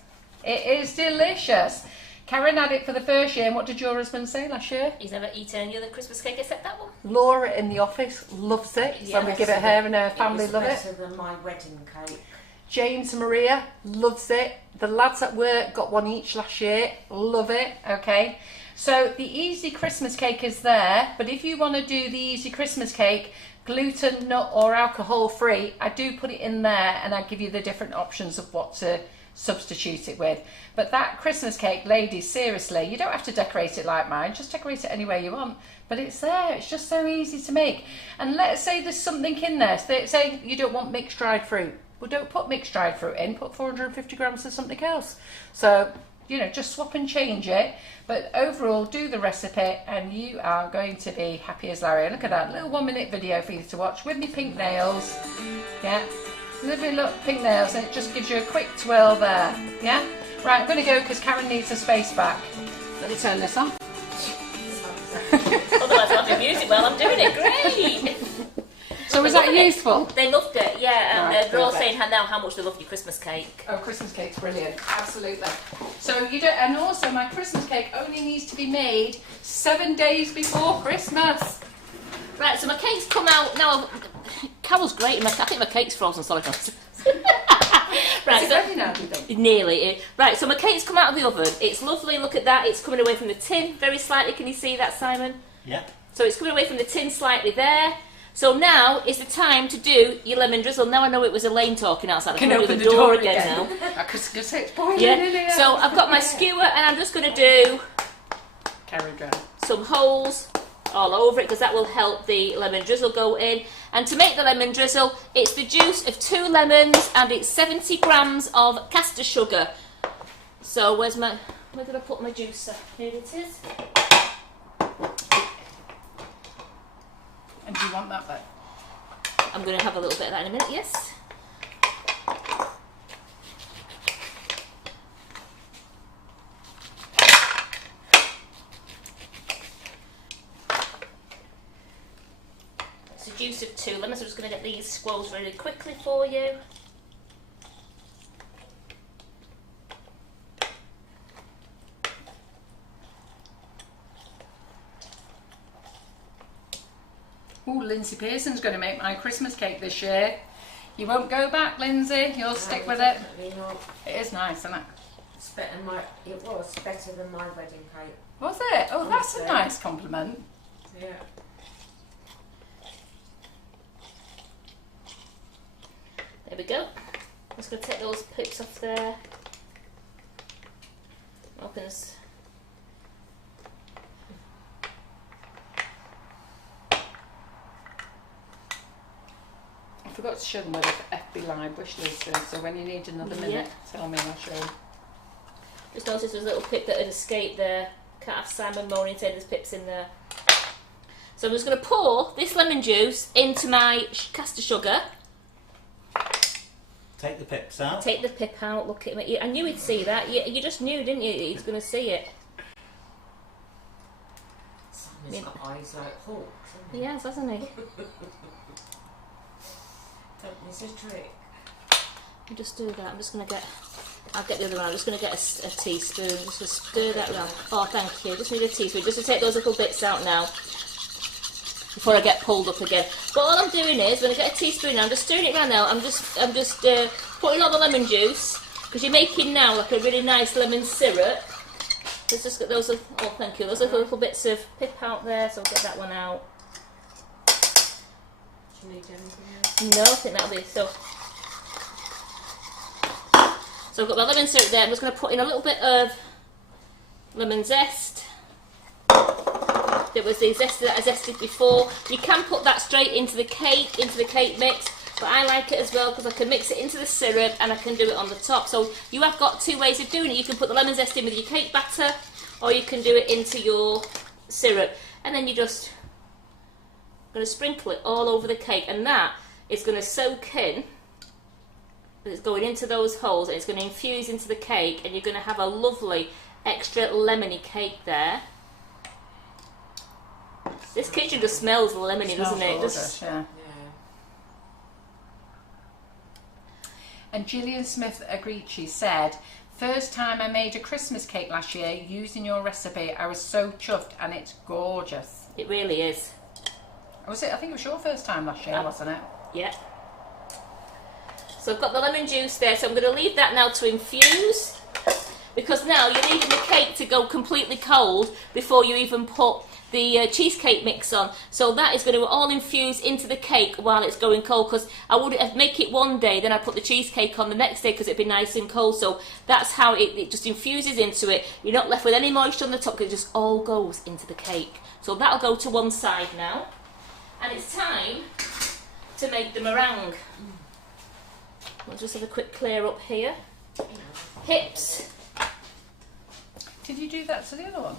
It is delicious. Karen had it for the first year, and what did your husband say last year? He's never eaten any other Christmas cake except that one. Laura in the office loves it, so we give it her and her family It was love it. better than my wedding cake. James and Maria loves it. The lads at work got one each last year. Love it. Okay. So the easy Christmas cake is there, but if you want to do the easy Christmas cake, gluten, nut or alcohol free, I do put it in there and I give you the different options of what to substitute it with. But that Christmas cake, ladies, seriously, you don't have to decorate it like mine, just decorate it any way you want, but it's there. It's just so easy to make. And let's say there's something in there, say you don't want mixed dried fruit, well, don't put mixed dried fruit in, put 450 grams of something else. So, you know, just swap and change it, but overall do the recipe and you are going to be happy as Larry. Look at that little 1 minute video for you to watch with me pink nails. Yeah, lovely look, pink nails, and it just gives you a quick twirl there. Yeah, right, I'm going to go because Karen needs her space back. Let me turn this off. Otherwise I'll have your music while I'm doing it. Great. So was that useful? They loved it, yeah, and Right, they're all perfect. saying now how much they love your Christmas cake. Oh, Christmas cake's brilliant, absolutely. So you don't, and also my Christmas cake only needs to be made 7 days before Christmas. Right, so my cake's come out now. Carol's great. I think my cake's frozen. Sorry, guys. Right, Is it ready now, do you think? nearly. Right, so my cake's come out of the oven. It's lovely. Look at that. It's coming away from the tin very slightly. Can you see that, Simon? Yeah. So it's coming away from the tin slightly there. So now is the time to do your lemon drizzle. Now I know it was Elaine talking outside. I Can can open the the door door again again. now. I could say it's boiling in Yeah. here. So I've got my skewer and I'm just going to do Carry go. some holes all over it because that will help the lemon drizzle go in. And to make the lemon drizzle, it's the juice of 2 lemons and it's 70 grams of caster sugar. So where did I put my juicer? Here it is. And do you want that bit? I'm going to have a little bit of that in a minute, yes. It's the juice of 2 lemons. I'm just going to get these squirrels really quickly for you. Ooh, Lindsay Pearson's going to make my Christmas cake this year. You won't go back, Lindsay. You'll stick with it. Definitely not. It is nice, isn't it? It's better it was better than my wedding cake. Was it? Oh, that's a Honestly. nice compliment. Yeah. There we go. I'm just going to take those pips off there. Opens. I forgot to show them where the FB Live wish list is, so when you need another minute, tell me and I'll show you. Just noticed there's a little pip that had escaped there. Can't have Simon moaning saying there's pips in there. So I'm just going to pour this lemon juice into my caster sugar. Take the pips out. Take the pip out. Look at me. I knew he'd see that. You just knew, didn't you? He's going to see it. Simon's got eyes like hawks, hasn't he? He has, hasn't he? Don't miss a trick. I'll just do that. I'm just going to get... I'll get the other one. I'm just going to get a teaspoon. Just to stir that around. Oh, thank you. Just need a teaspoon. Just to take those little bits out now. Before I get pulled up again. But all I'm doing is, when I get a teaspoon now, I'm just stirring it around now. I'm just putting on the lemon juice. Because you're making now like a really nice lemon syrup. Let's just get those... Oh, thank you. Those little bits of pip out there. So I'll get that one out. Do you need anything else? No, I think that'll be so. So I've got my lemon syrup there. I'm just going to put in a little bit of lemon zest. There was the zest that I zested before. You can put that straight into the cake mix, but I like it as well because I can mix it into the syrup and I can do it on the top. So you have got 2 ways of doing it. You can put the lemon zest in with your cake batter, or you can do it into your syrup, and then you just going to sprinkle it all over the cake, and that is going to soak in. It's going into those holes and it's going to infuse into the cake, and you're going to have a lovely extra lemony cake there. This kitchen just smells lemony, doesn't it? Gorgeous, yeah. Yeah. And Gillian Smith agreed. She said, first time I made a Christmas cake last year using your recipe, I was so chuffed and it's gorgeous. It really is. Was it? I think it was your first time last year, wasn't it? Yeah. So I've got the lemon juice there, so I'm going to leave that now to infuse, because now you're leaving the cake to go completely cold before you even put the cheesecake mix on. So that is going to all infuse into the cake while it's going cold, because I would make it one day, then I put the cheesecake on the next day because it'd be nice and cold. So that's how it just infuses into it. You're not left with any moisture on the top because it just all goes into the cake. So that'll go to one side now. And it's time to make the meringue. We'll just have a quick clear up here. Hips. Did you do that to the other one?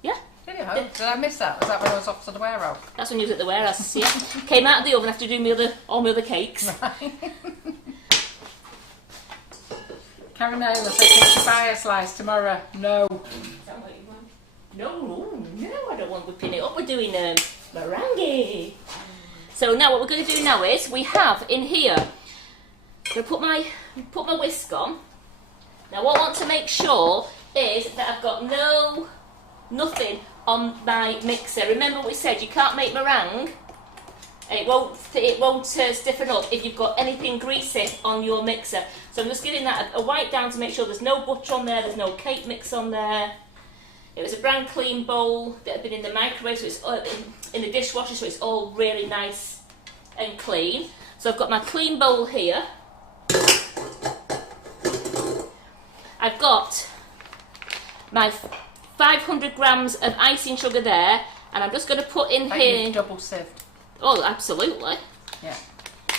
Yeah. Did you? Did I miss that? Was that when I was off to the warehouse? That's when you was at the warehouse, yeah. Came out of the oven after doing all my other cakes. Right. Caramel says, can you buy a slice tomorrow? No. Is that what you want? No, I don't want whipping it up. We're doing meringue. So now what we're going to do now is, we have in here, I'm going to put my whisk on. Now what I want to make sure is that I've got nothing on my mixer. Remember what we said, you can't make meringue. It won't stiffen up if you've got anything greasy on your mixer. So I'm just giving that a wipe down to make sure there's no butter on there, there's no cake mix on there. It was a brand clean bowl that had been in the microwave, so it's in the dishwasher, so it's all really nice and clean. So I've got my clean bowl here. I've got my 500 grams of icing sugar there, and I'm just going to put in here. You've double sieved. Oh, absolutely. Yeah.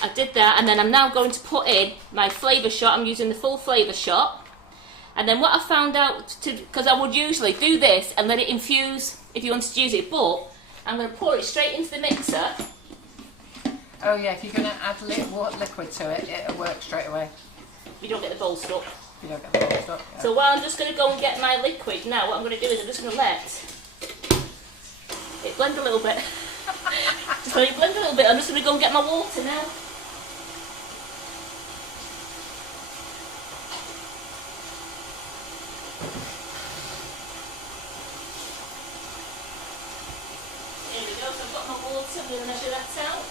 I did that, and then I'm now going to put in my Flavour Shot. I'm using the full Flavour Shot. And then what I found out, because I would usually do this and let it infuse if you wanted to use it, but I'm going to pour it straight into the mixer. Oh yeah, if you're going to add liquid to it, it'll work straight away. You don't get the bowl stuck. You don't get the bowl stuck. Yeah. So while I'm just going to go and get my liquid now, what I'm going to do is I'm just going to let it blend a little bit. Just let it blend a little bit. I'm just going to go and get my water now. There we go, so I've got my water, I'm going to measure that out.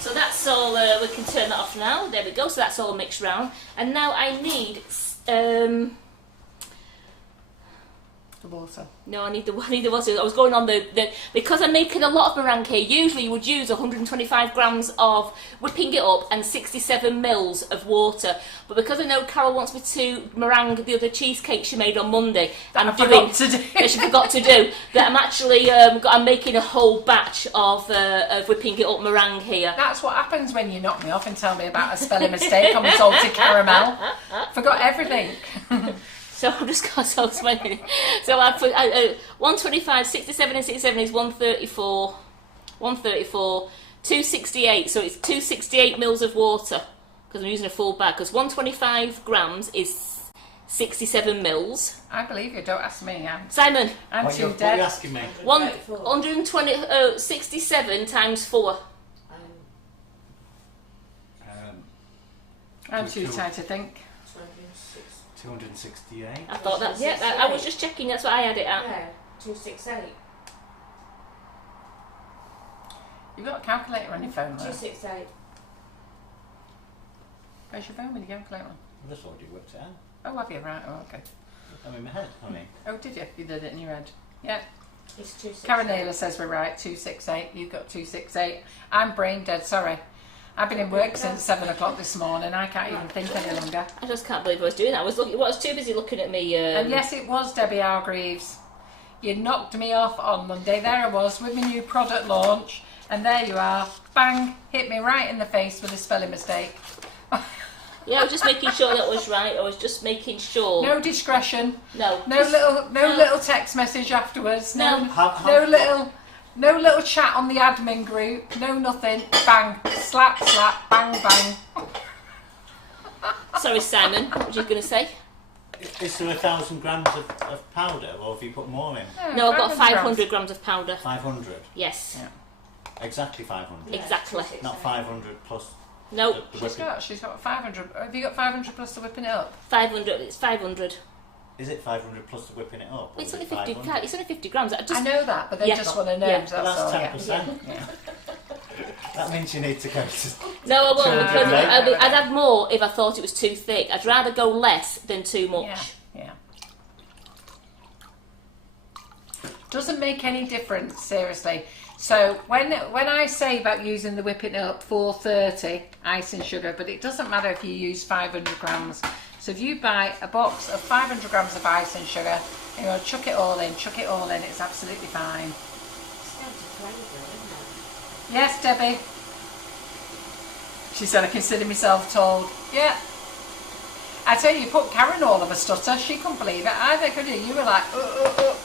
So that's all, we can turn that off now. There we go, so that's all mixed round. And now I need, The water. no, I need the water. I was going on because I'm making a lot of meringue here. Usually you would use 125 grams of whipping it up and 67 mils of water. But because I know Carol wants me to meringue the other cheesecake she made on Monday, I forgot to do. that she forgot to do, that I'm actually I'm making a whole batch of whipping it up meringue here. That's what happens when you knock me off and tell me about a spelling mistake on the salted caramel. Forgot everything. So I'm just going to explain. So I put 125, 67 and 67 is 134, 268. So it's 268 mils of water because I'm using a full bag. Because 125 grams is 67 mils. I believe you. Don't ask me. Simon. I'm What too are you dead. asking me? 67 times 4. I'm too tired to think. 268. I thought that. Yeah, I was just checking. That's what I had it at. Yeah, 268. You've got a calculator on your phone, though. 268. Where's your phone with your calculator on? I just already worked it out. Oh, have you? Right. Oh, okay. I'm in my head, honey. Oh, did you? You did it in your head. Yeah. It's 268. Karen Naylor says we're right. 268. You've got 268. I'm brain dead. Sorry. I've been in work since 7 o'clock this morning. I can't even think any longer. I just can't believe I was doing that. I was too busy looking at me. And yes, it was Debbie Hargreaves. You knocked me off on Monday. There I was with my new product launch, and there you are. Bang! Hit me right in the face with a spelling mistake. Yeah, I was just making sure that was right. I was just making sure. No discretion. No. No little text message afterwards. No. No little chat on the admin group. No nothing. Bang. Slap, slap. Bang, bang. Sorry, Simon. What were you going to say? Is there 1,000 grams of powder, or have you put more in? No, I've got 500 grams of powder. 500. Yes. Yeah. Exactly 500. Exactly. Not 500 plus. No. The whipping. She's got 500. Have you got 500 plus the whipping it up? 500. It's 500. Is it it's plus the whipping it up? or It's is only it 50. 500? It's only 50 grams. I know that, but they Yeah. just want to know. Yeah. So Well, that's that's all, 10%. yeah. That means you need to go to... No, I won't, 200 because mate. I'd add more if I thought it was too thick. I'd rather go less than too much. Yeah. Doesn't make any difference, seriously. So when I say about using the whipping up 430 icing sugar, but it doesn't matter if you use 500 grams. So if you buy a box of 500 grams of icing sugar, you know, chuck it all in, it's absolutely fine. Yes, Debbie. She said, I consider myself told. Yeah. I tell you, put Karen all of a stutter. She couldn't believe it either, could you? You were like,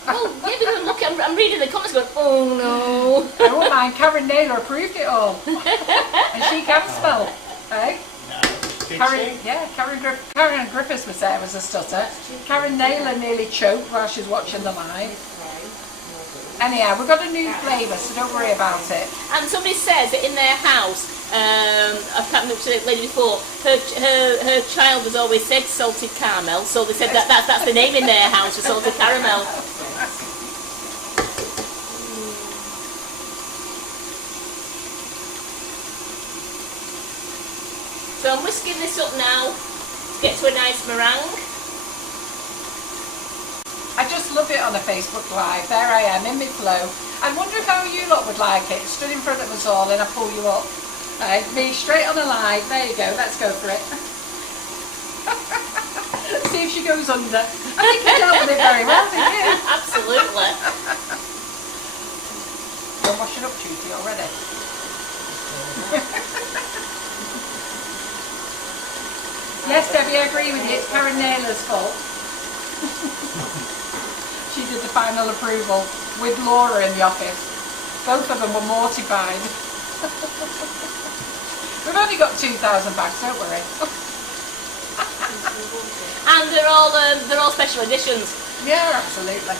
Oh, yeah, but look, I'm reading the comments going, oh no. I won't mind. Karen Naylor approved it all. And she can spell. Eh? Karen Griffiths was there was a stutter. Karen Naylor nearly choked while she was watching the live. Anyhow, we've got a new flavour, so don't worry about it. And somebody says that in their house, I can't remember the lady before, her child was always said salted caramel, so they said that's the name in their house for salted caramel. So I'm whisking this up now to get to a nice meringue. I just love it on a Facebook Live. There I am in my flow. I wonder if how you lot would like it. Stood in front of us all and I pull you up. Me straight on a live. There you go. Let's go for it. See if she goes under. I think you dealt with it very well, didn't you? Absolutely. You're washing up, Chuty, already. Yes, Debbie, I agree with you. It's Karen Naylor's fault. She did the final approval with Laura in the office. Both of them were mortified. We've only got 2,000 bags, don't worry. And they're all special editions. Yeah, absolutely.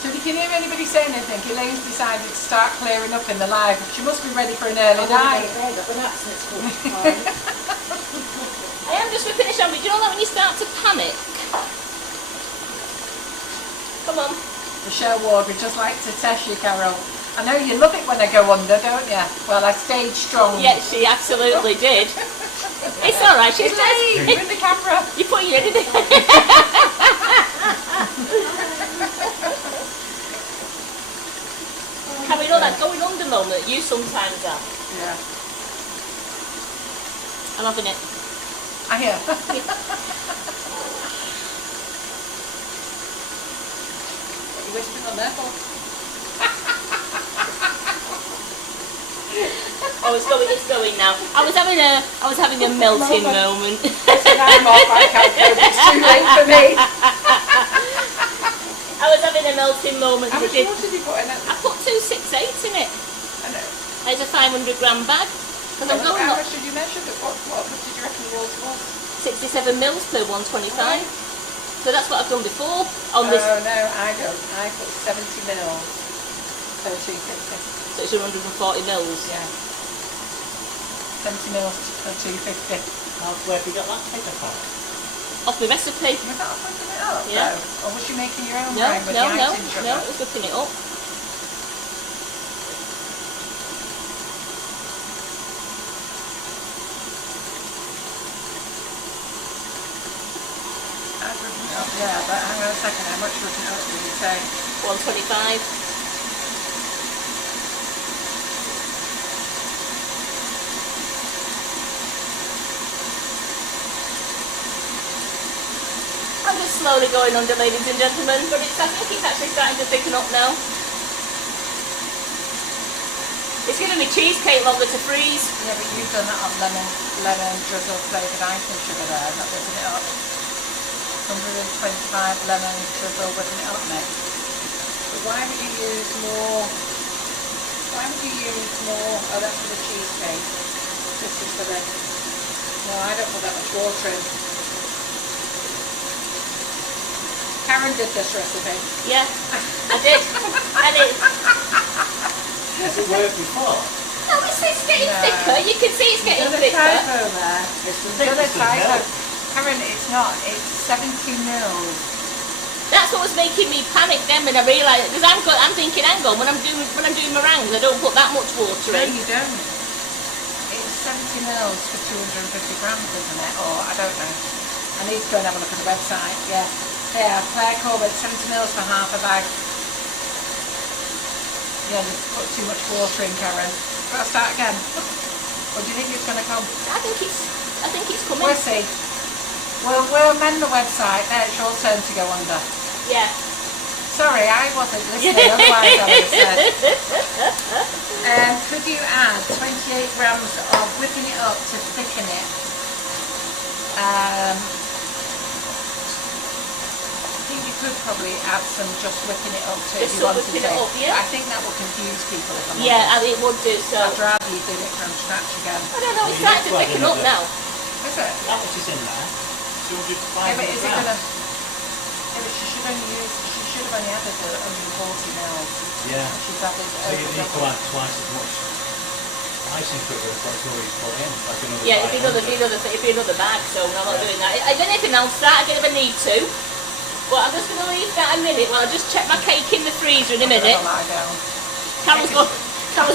So if you can hear anybody saying anything, Elaine's decided to start clearing up in the live. She must be ready for an early night. I am just whipping it down, but do you know that when you start to panic? Come on. Michelle Ward would just like to test you, Carol. I know you love it when I go under, don't you? Well, I stayed strong. Yeah, she absolutely did. It's alright, she's Elaine, you're in the camera. You put your head in it. Have you know that going under moment you sometimes have? Yeah. I'm having it. I hear. What are you whispering on there for? Oh, it's going now. I was having a melting moment. Listen, I'm off. I can't go. It's too late for me. I was having a melting moment. How much water did you put in it? I put 268 in it. I know. It's a 500 gram bag. Because I'm going How up much did you measure? What did you reckon the water was? 67 mils per 125. Right. So that's what I've done before on this. Oh no, I don't. I put 70 mils per 250. So it's 140 mils. Yeah. 70 mils per 250. Where have you got that figure from? Off the recipe. Was that putting it up? Yeah. Though? Or was you making your own No, wine with no, the no, icing sugar? no, it's whipping it up. Yeah, but hang on a second, how much was it up, did you say? 125. I'm just slowly going under, ladies and gentlemen, but I think it's actually starting to thicken up now. It's giving me cheesecake longer to freeze. Yeah, but you've done that on lemon drizzle flavoured icing sugar there, not whipping it up. 125 lemon drizzle whipping it up next. But why would you use more? Why would you use more? Oh, that's for the cheesecake. This is for the... No, I don't put that much water in. Karen did this recipe. Yeah, I did. And it... Has it worked before? No, it's getting thicker. You can see it's getting There's a thicker. typo there. It's the There's a thickness of typo. milk. Karen, it's not. It's 70 mils That's what was making me panic then when I realised, because I'm thinking, hang on, when I'm doing meringues, I don't put that much water No, in. you don't. It's 70 mils for 250 grams, isn't it? Or I don't know. I need to go and have a look at the website. Yeah. Yeah, Claire Corbett, 70 mils for half a bag. Yeah, you've put too much water in, Karen. Got to start again. Or do you think it's going to come? I think it's coming. We'll see. We'll amend the website. There, it's your turn to go under. Yeah. Sorry, I wasn't listening, otherwise I would have said. Could you add 28 grams of whipping it up to thicken it? I think you could probably add some just whipping it up to if Just you some wanted whipping to. it up, yeah? I think that will confuse people if I'm Yeah, honest. and it would do so. I'd rather you do it from scratch again. I don't know, it's starting to thicken up now. Is it? How much is in there? 200, Yeah, but 500 is it going to... grams. Yeah, but she should have only added the 140 mils. Yeah. She's added So you need to add twice as much icing sugar as what's already put in. Like another Yeah, it'd be another bag, so no, I'm not doing that. If anything, I'll start again if I need to. But I'm just going to leave that a minute while I just check my cake in the freezer in a minute. Carol's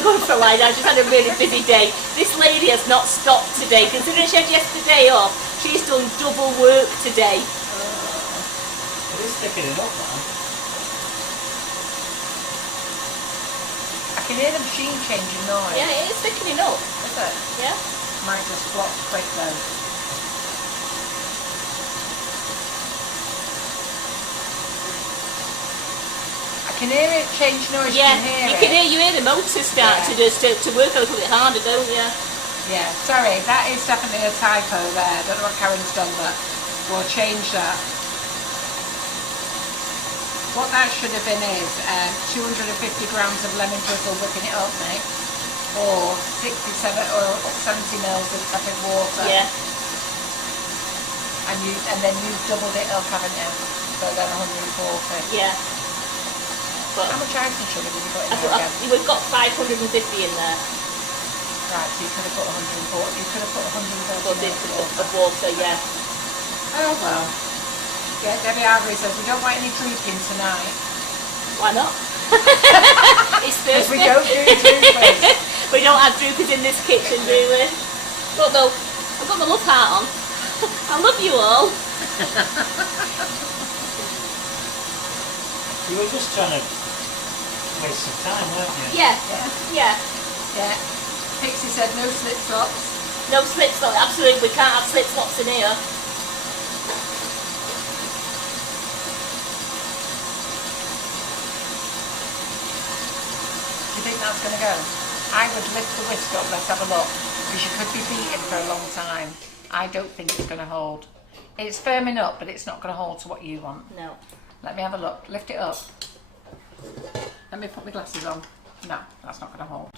going for a lie down. She's had a really busy day. This lady has not stopped today. Considering she had yesterday off, she's done double work today. It is thickening up now. I can hear the machine changing noise. Yeah, it is thickening up. Is it? Yeah. Might just flop quick though. I can hear it change noise. Yeah, you can you hear the motor start Yeah. to work a little bit harder, don't you? Yeah, sorry, that is definitely a typo there. I don't know what Karen's done, but we'll change that. What that should have been is 250 grams of lemon drizzle whipping it up, mate, or 67 or 70 mils of tepid water. Yeah. And then you've doubled it up, haven't you? So then 140. Yeah. But How much icing sugar did you put in there again? we've got 550 in there. Right, so you could have put 140. You could have put 130 But mils of water. of water, yeah. Oh well. Yeah, Debbie Avery says we don't want any drinking tonight. Why not? It's Because Thursday. we don't do drinking. We don't have droopers in this kitchen, do we? But though, I've got my love heart on. I love you all. You were just trying to waste some time, weren't you? Yeah, Yeah. yeah. Yeah. Pixie said no slip flops. No slip slops, absolutely. We can't have slip slops in here. Do you think that's going to go? I would lift the whisk up, let's have a look. Because you could be beating for a long time. I don't think it's going to hold. It's firming up, but it's not going to hold to what you want. No. Let me have a look. Lift it up. Let me put my glasses on. No, that's not going to hold.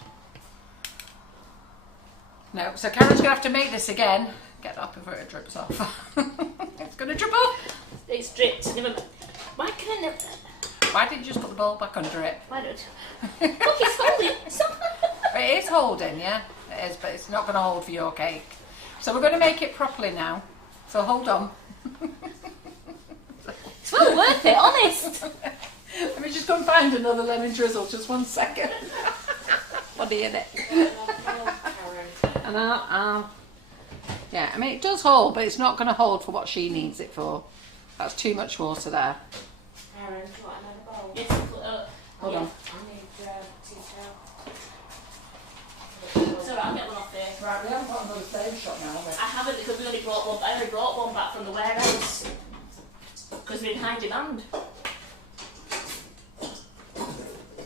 No, so Karen's going to have to make this again. Get that before it drips off. It's going to drip off. It's dripped. Why can I never... Why didn't you just put the bowl back under it? Why don't... Look, it's holding. It is holding, yeah. It is, but it's not going to hold for your cake. So we're going to make it properly now. So hold on. It's well worth it, honest. Let me just go and find another lemon drizzle. Just 1 second. Funny, innit? And yeah, I mean it does hold, but it's not going to hold for what she needs it for. That's too much water there. Aaron, do you want another bowl? Yes, Hold on. I need tea towel. it's alright, I'll get one off there. Right, we haven't got another Flavour Shot now, have we? I haven't because we only brought one. I only brought one back from the warehouse because we're in high demand.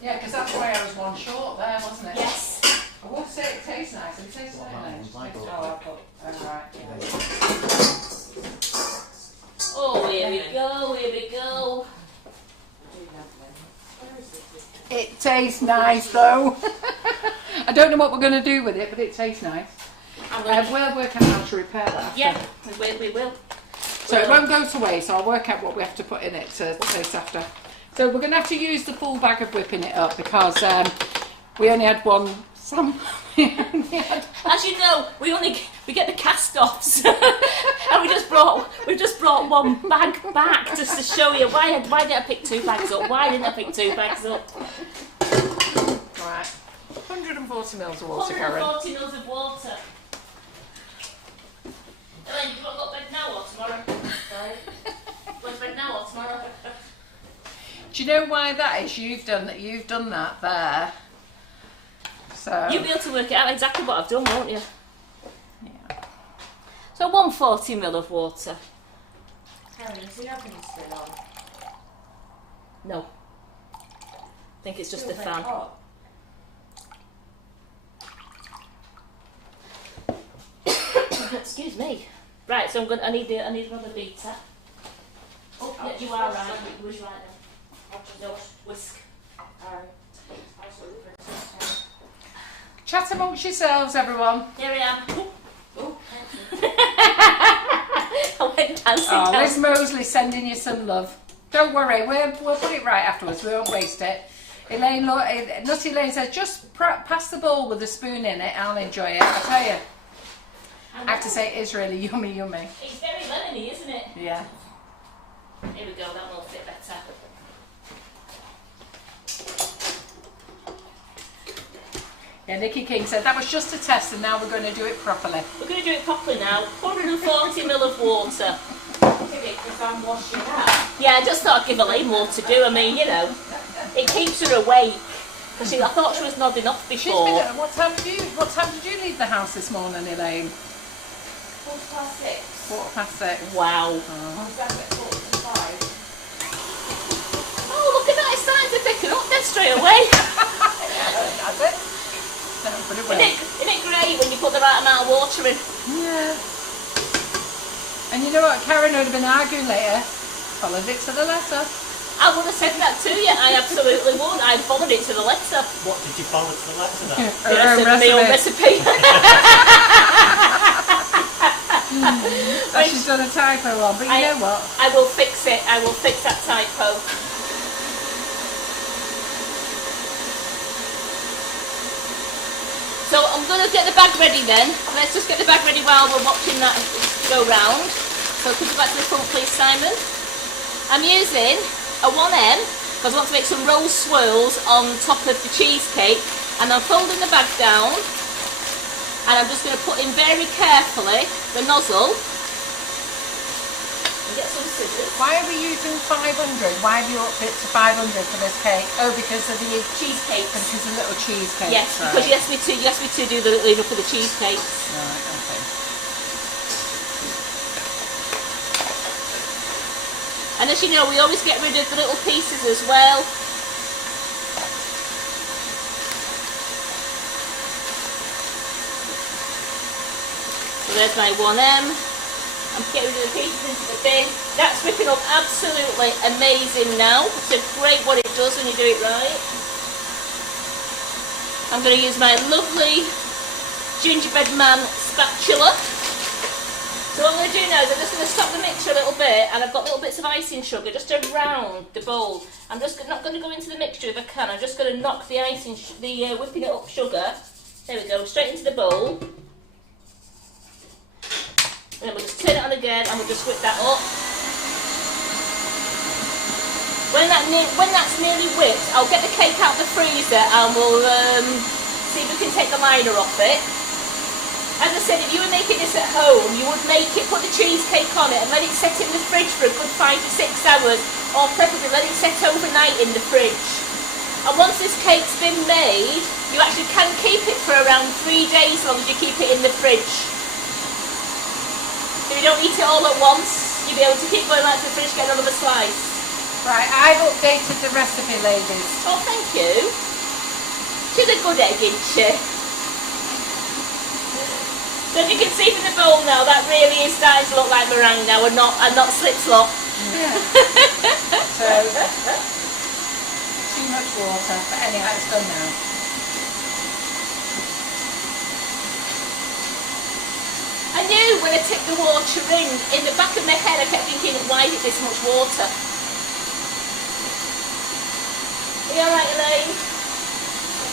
Yeah, because that's why I was one short there, wasn't it? Yes. I would say it tastes nice. It tastes nice. Right. Oh, here we go. Here we go. It tastes nice though. I don't know what we're going to do with it, but it tastes nice. We'll work out how to repair that after. Yeah, we will. So it won't go to waste, so I'll work out what we have to put in it to taste after. So we're going to have to use the full bag of whipping it up because we only had one. As you know, we get the cast-offs, and we We've just brought one bag back just to show you why did I pick 2 bags up? Why didn't I pick 2 bags up? Right. 140 mils of water, Karen. 140 mils of water. Elaine, do you want to go to bed now or tomorrow? Sorry. Go to bed now or tomorrow? Do you know why that is? You've done that there. So You'll be able to work it out exactly what I've done, won't you? yeah. So 140 ml of water. Karen, is the oven still on? No. I think it's just Still the very fan. hot. Excuse me. Right, so I need another beater. Oh, yeah, you are right. You was right then. No, whisk. Chat amongst yourselves, everyone. Here I am. Oh, I went dancing. Oh, down. Liz Mosley sending you some love. Don't worry, we'll put it right afterwards. We won't waste it. Elaine, Nutty Elaine says, just pass the bowl with a spoon in it. I'll enjoy it. I tell you, I have to say, it is really yummy, yummy. It's very lemony, isn't it? Yeah. Here we go. That will fit better. Yeah, Nikki King said that was just a test, and now we're going to do it properly. We're going to do it properly now. 140 ml of water. because I'm washing up. Yeah, I just thought I'd give Elaine more to do. I mean, you know, it keeps her awake. Because I thought she was nodding off She's before. been, what time did you leave the house this morning, Elaine? 6:15. 6:15. Wow. I was up at 5. Oh, look at that. It's starting to pick it up then straight away. That's it. No, but it will. Isn't it great when you put the right amount of water in? Yeah. And you know what? Karen would have been arguing later. Followed it to the letter. I would have said that to you. I absolutely would. I followed it to the letter. What did you follow to the letter then? Her My own recipe. That she's done a typo on, but you know what? I will fix it. I will fix that typo. So I'm going to get the bag ready then. Let's just get the bag ready while we're watching that go round. So could you go back to the front please, Simon? I'm using a 1M because I want to make some roll swirls on top of the cheesecake, and I'm folding the bag down and I'm just going to put in very carefully the nozzle and get some scissors. Why are we using 500? Why have you upped it to 500 for this cake? Oh, because of the Cheesecake. because of the little cheesecake. Yes, because you asked me to do the lead up for the cheesecake. Right, okay. And as you know, we always get rid of the little pieces as well. So there's my 1M. I'm getting rid of the pieces into the bin. That's whipping up absolutely amazing now. It's great what it does when you do it right. I'm going to use my lovely gingerbread man spatula. So what I'm going to do now is I'm just going to stop the mixture a little bit, and I've got little bits of icing sugar just around the bowl. I'm just not going to go into the mixture if I can. I'm just going to knock the whipping it up sugar. There we go, straight into the bowl. And then we'll just turn it on again, and we'll just whip that up. When that's nearly whipped, I'll get the cake out of the freezer, and we'll see if we can take the liner off it. As I said, if you were making this at home, you would put the cheesecake on it and let it set in the fridge for a good 5 to 6 hours, or preferably let it set overnight in the fridge. And once this cake's been made, you actually can keep it for around 3 days as long as you keep it in the fridge. So you don't eat it all at once, you'll be able to keep going back to the fridge, get another slice. Right, I've updated the recipe, ladies. Oh, thank you. She's a good egg, isn't she? So as you can see from the bowl now, that really is starting to look like meringue now, and not slip slop. Yeah. So too much water, but anyhow, it's done now. I knew when I tipped the water in the back of my head, I kept thinking, why is it this much water? Are you alright, Elaine?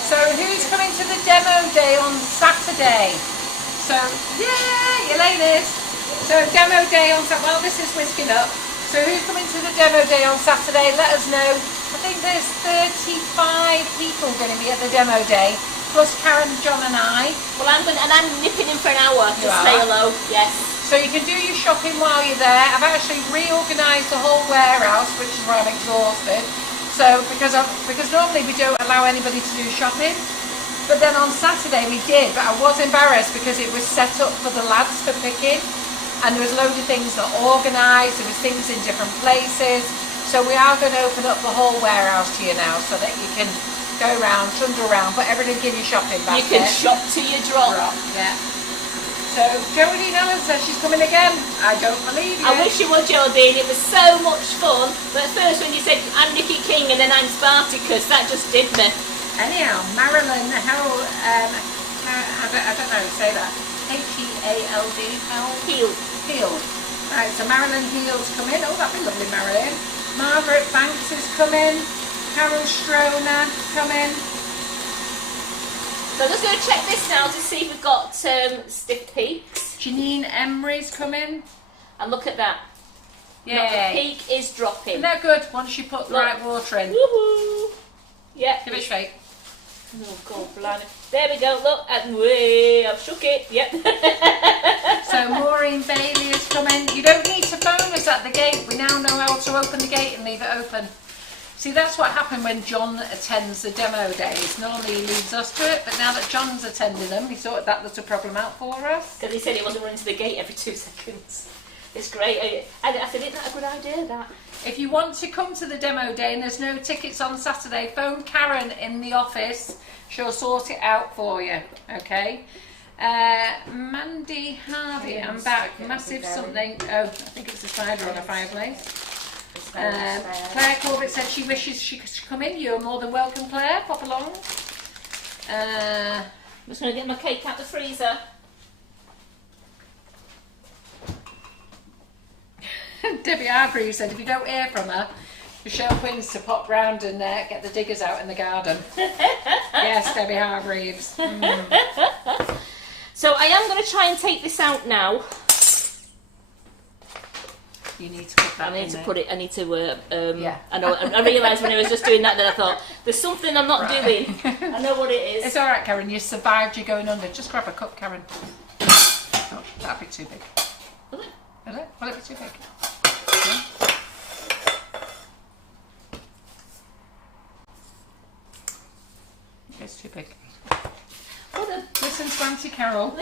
So who's coming to the demo day on Saturday? So, yay, Elaine is. So demo day on Saturday. Well, this is whisking up. So who's coming to the demo day on Saturday? Let us know. I think there's 35 people going to be at the demo day, plus Karen, John and I. Well, I'm nipping in for an hour to You say are? hello. Yes. So you can do your shopping while you're there. I've actually reorganised the whole warehouse, which is why I'm exhausted. So because normally we don't allow anybody to do shopping, but then on Saturday we did. But I was embarrassed because it was set up for the lads for picking, and there was loads of things not organised. There was things in different places. So we are going to open up the whole warehouse to you now, so that you can go around, trundle around, put everything in your shopping basket. You can shop till you drop. Yeah. So Jodie Helen says she's coming again. I don't believe you. I wish you would, Jodie. It was so much fun. But at first when you said I'm Nikki King and then I'm Spartacus, that just did me. Anyhow, Marilyn Harold, I don't know how to say that. Heald. Heald. Right, so Marilyn Heald's coming. Oh, that'd be lovely, Marilyn. Margaret Banks is coming. Carol Stroner coming. So I'm just going to check this now to see if we've got stiff peaks. Janine Emery's coming. And look at that. Yay. Look, the peak is dropping. Isn't that good once you put the Look. right water in? Woohoo! Yeah. Give it a shake. Oh God, blimey. There we go. Look, and way I've shook it. Yep. So Maureen Bailey is coming. You don't need to phone us at the gate. We now know how to open the gate and leave it open. See, that's what happened when John attends the demo days. Normally he leaves us to it, but now that John's attending them, he sorted that little problem out for us. Because he said he wasn't running to the gate every 2 seconds. It's great. I said, isn't that a good idea, that? If you want to come to the demo day and there's no tickets on Saturday, phone Karen in the office. She'll sort it out for you, okay? Mandy Hardy, I'm back. Massive something. Oh, I think it's a cider on a fireplace. Claire Corbett said she wishes she could come in. You're more than welcome, Claire. Pop along. I'm just going to get my cake out the freezer. Debbie Hargreaves said if you don't hear from her, Michelle Quinns to pop round and get the diggers out in the garden. Yes, Debbie Hargreaves. So I am going to try and take this out now. You need to put that I need in to there. put it. I need to. Yeah. I realised when I was just doing that I thought there's something I'm not doing. I know what it is. It's all right, Karen. You survived. You're going under. Just grab a cup, Karen. Oh, that'd be too big. Will it? Will it? Will it be too big? No. It's too big. What a, Listen to Auntie Carol.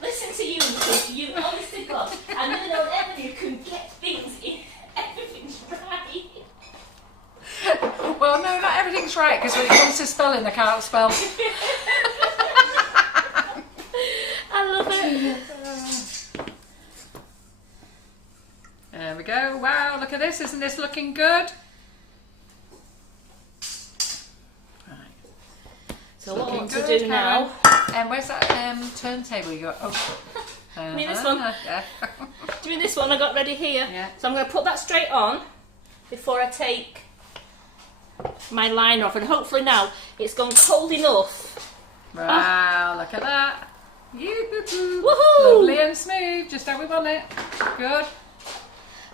listen to you, you honest to God. I never know ever you can get things in. Everything's right. Well, no, not everything's right because when it comes to spelling, I can't spell. I love it. There we go. Wow, look at this. Isn't this looking good? So what I Looking want to good, do now? And where's that turntable you got? Oh. Me this one. Yeah. Doing this one I got ready here. Yeah. So I'm going to put that straight on before I take my line off, and hopefully now it's gone cold enough. Wow, look at that. Yoo-hoo-hoo. Woohoo! Lovely and smooth, just how we want it. Good.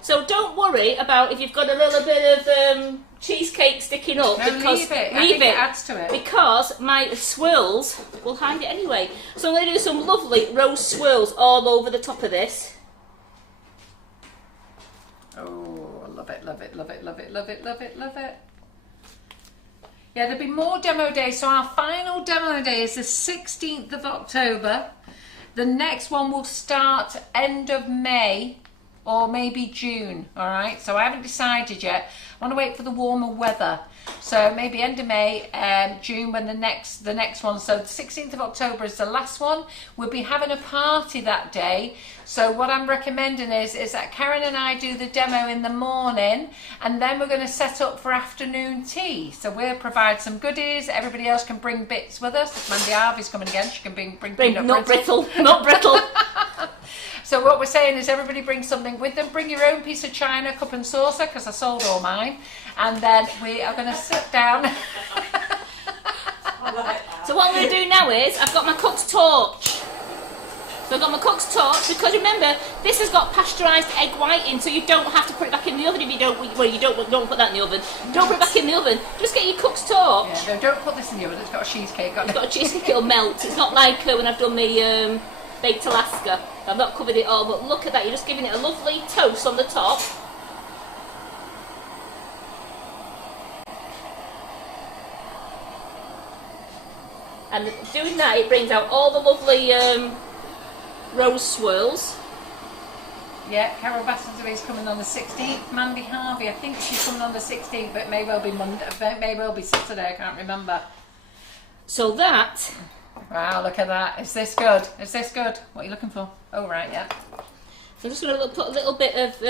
So don't worry about if you've got a little bit of cheesecake sticking up. No, because leave it. I think it adds to it. Because my swirls will hide it anyway. So I'm going to do some lovely rose swirls all over the top of this. Oh, love it, love it, love it, love it, love it, love it, love it. Yeah, there'll be more demo days. So our final demo day is the 16th of October. The next one will start end of May or maybe June, all right? So I haven't decided yet. I want to wait for the warmer weather. So maybe end of May, June when the next one. So the 16th of October is the last one. We'll be having a party that day. So what I'm recommending is that Karen and I do the demo in the morning, and then we're going to set up for afternoon tea. So we'll provide some goodies. Everybody else can bring bits with us. If Mandy Harvey's coming again, she can bring peanut Not brittle. brittle, not brittle. So what we're saying is everybody bring something with them. Bring your own piece of china, cup and saucer, because I sold all mine. And then we are going to sit down. So what I'm going to do now is, I've got my cooked torch. So So I've got my cook's torch, because remember, this has got pasteurised egg white in, so you don't have to put it back in the oven if you don't, well, you don't put that in the oven. Don't put it back in the oven. Just get your cook's torch. Yeah, no, don't put this in the oven, it's got a cheesecake on it. It's got a cheesecake, it'll melt. It's not like when I've done the baked Alaska. I've not covered it all, but look at that, you're just giving it a lovely toast on the top. And doing that, it brings out all the lovely rose swirls. Yeah, Carol Bassendery's coming on the 16th. Mandy Harvey, I think she's coming on the 16th, but it may well be Monday, may well be Saturday, I can't remember. So that... Wow, look at that. Is this good? Is this good? What are you looking for? Oh, right, yeah. So I'm just going to put a little bit of...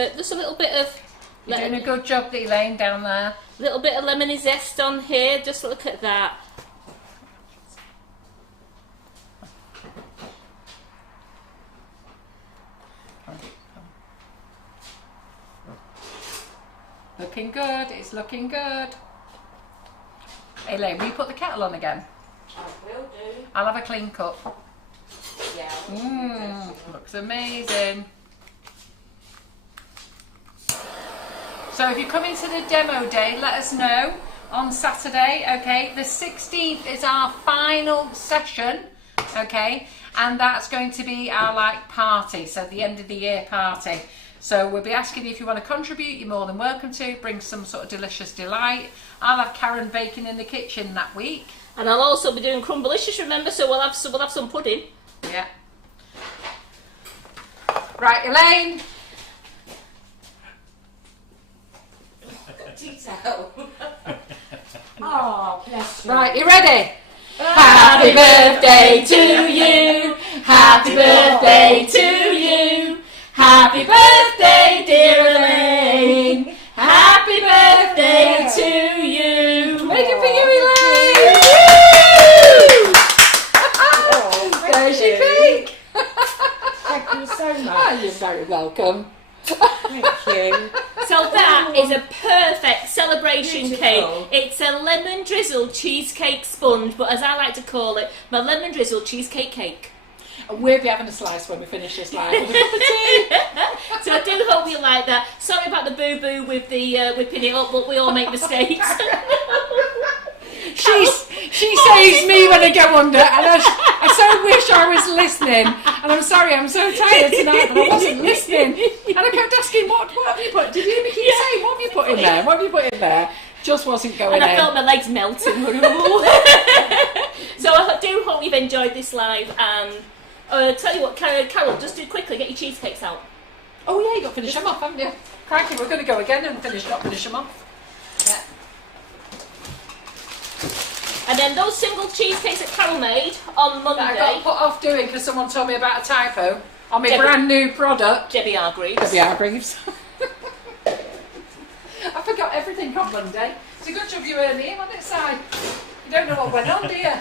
You're doing a good job, Elaine, down there. A little bit of lemony zest on here. Just look at that. Looking good, it's looking good. Elaine, will you put the kettle on again? I will do. I'll have a clean cup. Yeah. Looks amazing. So if you're coming to the demo day, let us know on Saturday, okay? The 16th is our final session, okay? And that's going to be our like party, so the end of the year party. So we'll be asking you if you want to contribute, you're more than welcome to. Bring some sort of delicious delight. I'll have Karen baking in the kitchen that week. And I'll also be doing crumblicious, remember, so we'll have some pudding. Yeah. Right, Elaine. Got detail. Oh, bless you. Right, you ready? Happy birthday to you. Happy birthday to you. Happy birthday, dear Elaine. Happy birthday to you. Make it for you, Elaine. Oh, There's your cake. thank you so much. Oh, you're very welcome. Thank you. So that is a perfect celebration Beautiful. cake. It's a lemon drizzle cheesecake sponge, but as I like to call it, my lemon drizzle cheesecake cake. And we'll be having a slice when we finish this live with a cup of tea. So I do hope you like that. Sorry about the boo-boo with the whipping it up, but we all make mistakes. She saves me when I go under, and I so wish I was listening. And I'm sorry, I'm so tired tonight, but I wasn't listening. And I kept asking, what have you put? Did you keep saying, what have you put in there? What have you put in there? Just wasn't going in. And I felt my legs melting. So I do hope you've enjoyed this live. And tell you what, Carol, just do quickly, get your cheesecakes out. Oh yeah, you got to finish them off, haven't you? Crikey, we're going to go again and finish them off. Yeah. And then those single cheesecakes that Carol made on Monday. That I got put off doing because someone told me about a typo on my Debbie. brand new product. Debbie Hargreaves. Debbie Hargreaves. I forgot everything on Monday. It's a good job you weren't here on this side. You don't know what went on, do you?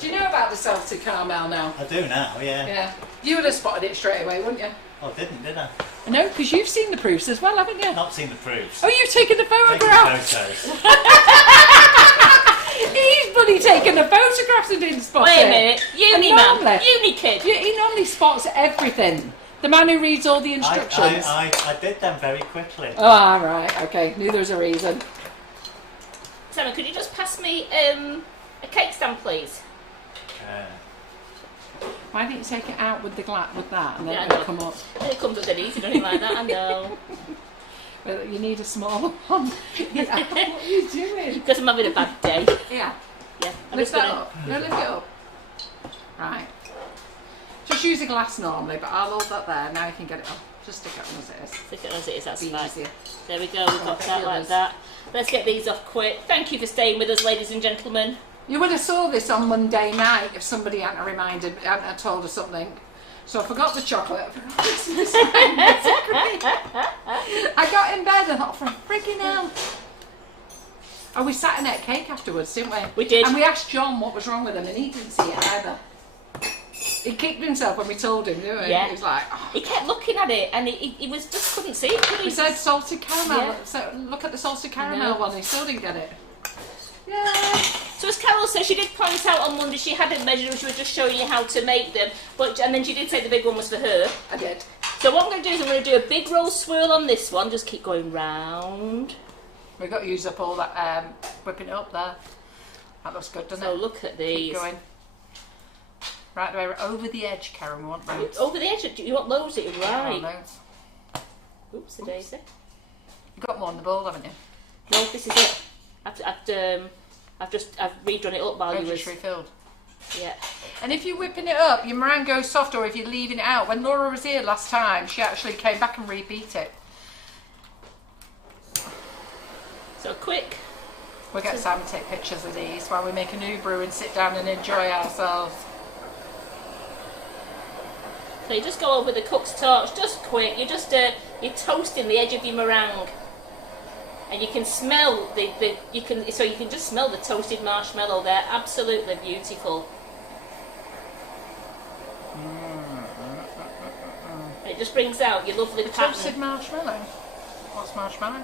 Do you know about the salted caramel now? I do now, yeah. Yeah. You would have spotted it straight away, wouldn't you? Oh, I didn't, did I? No, because you've seen the proofs as well, haven't you? Not seen the proofs. Oh, you've taken the Taking photographs. photos. He's bloody taken the photographs and didn't spot it. Wait a minute, uni man, normally- uni kid. Yeah, he normally spots everything. The man who reads all the instructions. I did them very quickly. Oh, right, okay. Knew there was a reason. Simon, could you just pass me a cake stand, please? Why didn't you take it out with the with that and then Yeah, I it'll know. come up? It comes with an easy, nothing like that, I know. Well, you need a smaller one. Yeah. What are you doing? Because I'm having a bad day. Yeah. Yeah, I'm Lift just that gonna... up. No, lift it up. Right. Just use a glass normally, but I'll hold that there. Now you can get it off. Just stick it on as it is. Stick it as it is, that's Be fine. easier. There we go, we've got that like that. Let's get these off quick. Thank you for staying with us, ladies and gentlemen. You would have saw this on Monday night if somebody hadn't hadn't told us something. So I forgot the chocolate. I forgot Christmas. I got in bed and thought, for freaking hell. Oh, we sat and ate cake afterwards, didn't we? We did. And we asked John what was wrong with him, and he didn't see it either. He kicked himself when we told him, didn't we? Yeah. He was like, oh. He kept looking at it and he was just couldn't see it, could he? We said salted caramel. Yeah. So look at the salted caramel No. one. He still didn't get it. Yeah. So as Carol said, she did point out on Monday she hadn't measured them, she was just showing you how to make them. And then she did say the big one was for her. I did. So what I'm going to do is I'm going to do a big roll swirl on this one, just keep going round. We've got to use up all that whipping it up there. That looks good, doesn't it? So look at these. Keep going. Right the way over the edge, Karen, we want loads. Over the edge, you want loads of it, right? Loads. Oops, a daisy. You've got more in the bowl, haven't you? No, this is it. I've redone it up while you Just was... refilled. Yeah. And if you're whipping it up, your meringue goes soft, or if you're leaving it out. When Laura was here last time, she actually came back and rebeat it. So quick. We'll get Sam to take pictures of these while we make a new brew and sit down and enjoy ourselves. So you just go over the cook's torch, just quick. You're just you're toasting the edge of your meringue, and you can smell you can just smell the toasted marshmallow there. Absolutely beautiful. It just brings out your lovely pattern. Toasted marshmallow. What's marshmallow?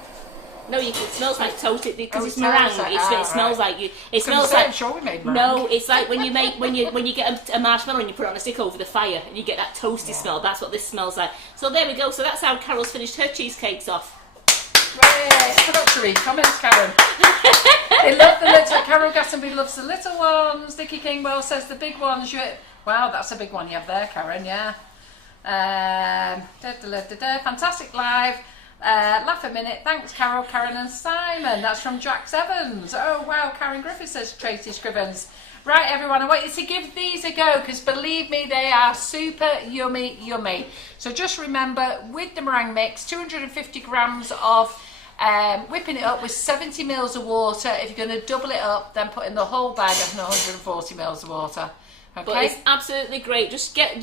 No, you can. It smells like toasted because it's it meringue. smells like- It smells like you. It smells I'm like. sure we made meringue. No, it's like when you get a marshmallow and you put it on a stick over the fire and you get that toasty smell. That's what this smells like. So there we go. So that's how Carol's finished her cheesecakes off. Right. I forgot to read comments, Karen. They love the little. Carol Gastonby loves the little ones. Dickie Kingwell says the big ones. Wow, that's a big one you have there, Karen. Yeah. Fantastic live. Laugh a minute. Thanks, Carol, Karen and Simon. That's from Jax Evans. Oh, wow. Karen Griffith says Tracy Scrivens. Right, everyone, I want you to give these a go because believe me, they are super yummy, yummy. So just remember, with the meringue mix, 250 grams of whipping it up with 70 mils of water. If you're going to double it up, then put in the whole bag of 140 mils of water. Okay. But it's absolutely great. Just get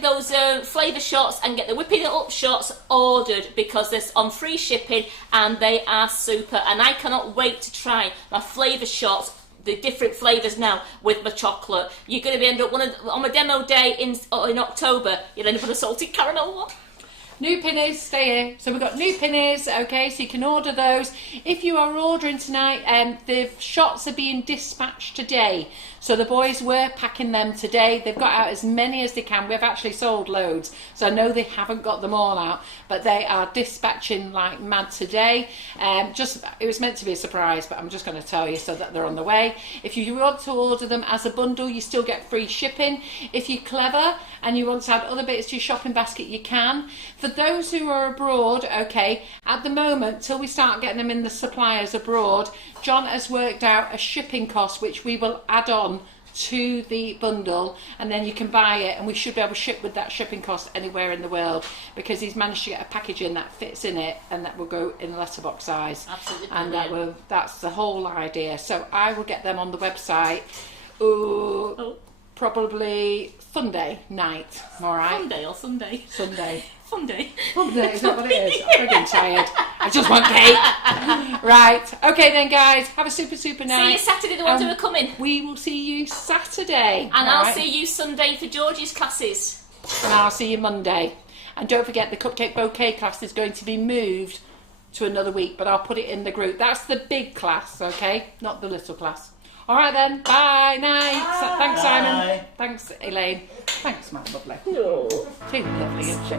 those flavour shots and get the whipping it up shots ordered because they're on free shipping and they are super. And I cannot wait to try my flavour shots, the different flavours now with my chocolate. You're going to end up on my demo day in October. You'll end up with a salted caramel one. New pinnies, stay here. So we've got new pinnies, okay, so you can order those. If you are ordering tonight, the shots are being dispatched today. So the boys were packing them today. They've got out as many as they can. We've actually sold loads, so I know they haven't got them all out, but they are dispatching like mad today. It was meant to be a surprise, but I'm just going to tell you so that they're on the way. If you want to order them as a bundle, you still get free shipping. If you're clever and you want to add other bits to your shopping basket, you can. For those who are abroad, okay, at the moment, till we start getting them in the suppliers abroad, John has worked out a shipping cost which we will add on to the bundle, and then you can buy it, and we should be able to ship with that shipping cost anywhere in the world because he's managed to get a package in that fits in it and that will go in letterbox size. Absolutely. And that's the whole idea. So I will get them on the website probably Sunday night. All right. Sunday or Sunday? Sunday. Sunday. Sunday, is that what it is? I'm freaking tired. I just want cake. Right. Okay then, guys. Have a super night. See you Saturday, the ones who are coming. We will see you Saturday. And I'll see you Sunday for Georgie's classes. And I'll see you Monday. And don't forget, the cupcake bouquet class is going to be moved to another week, but I'll put it in the group. That's the big class, okay? Not the little class. All right then. Bye. Night. Bye. Thanks, Bye. Simon. Thanks, Elaine. Thanks, my lovely. No. She's lovely, isn't she?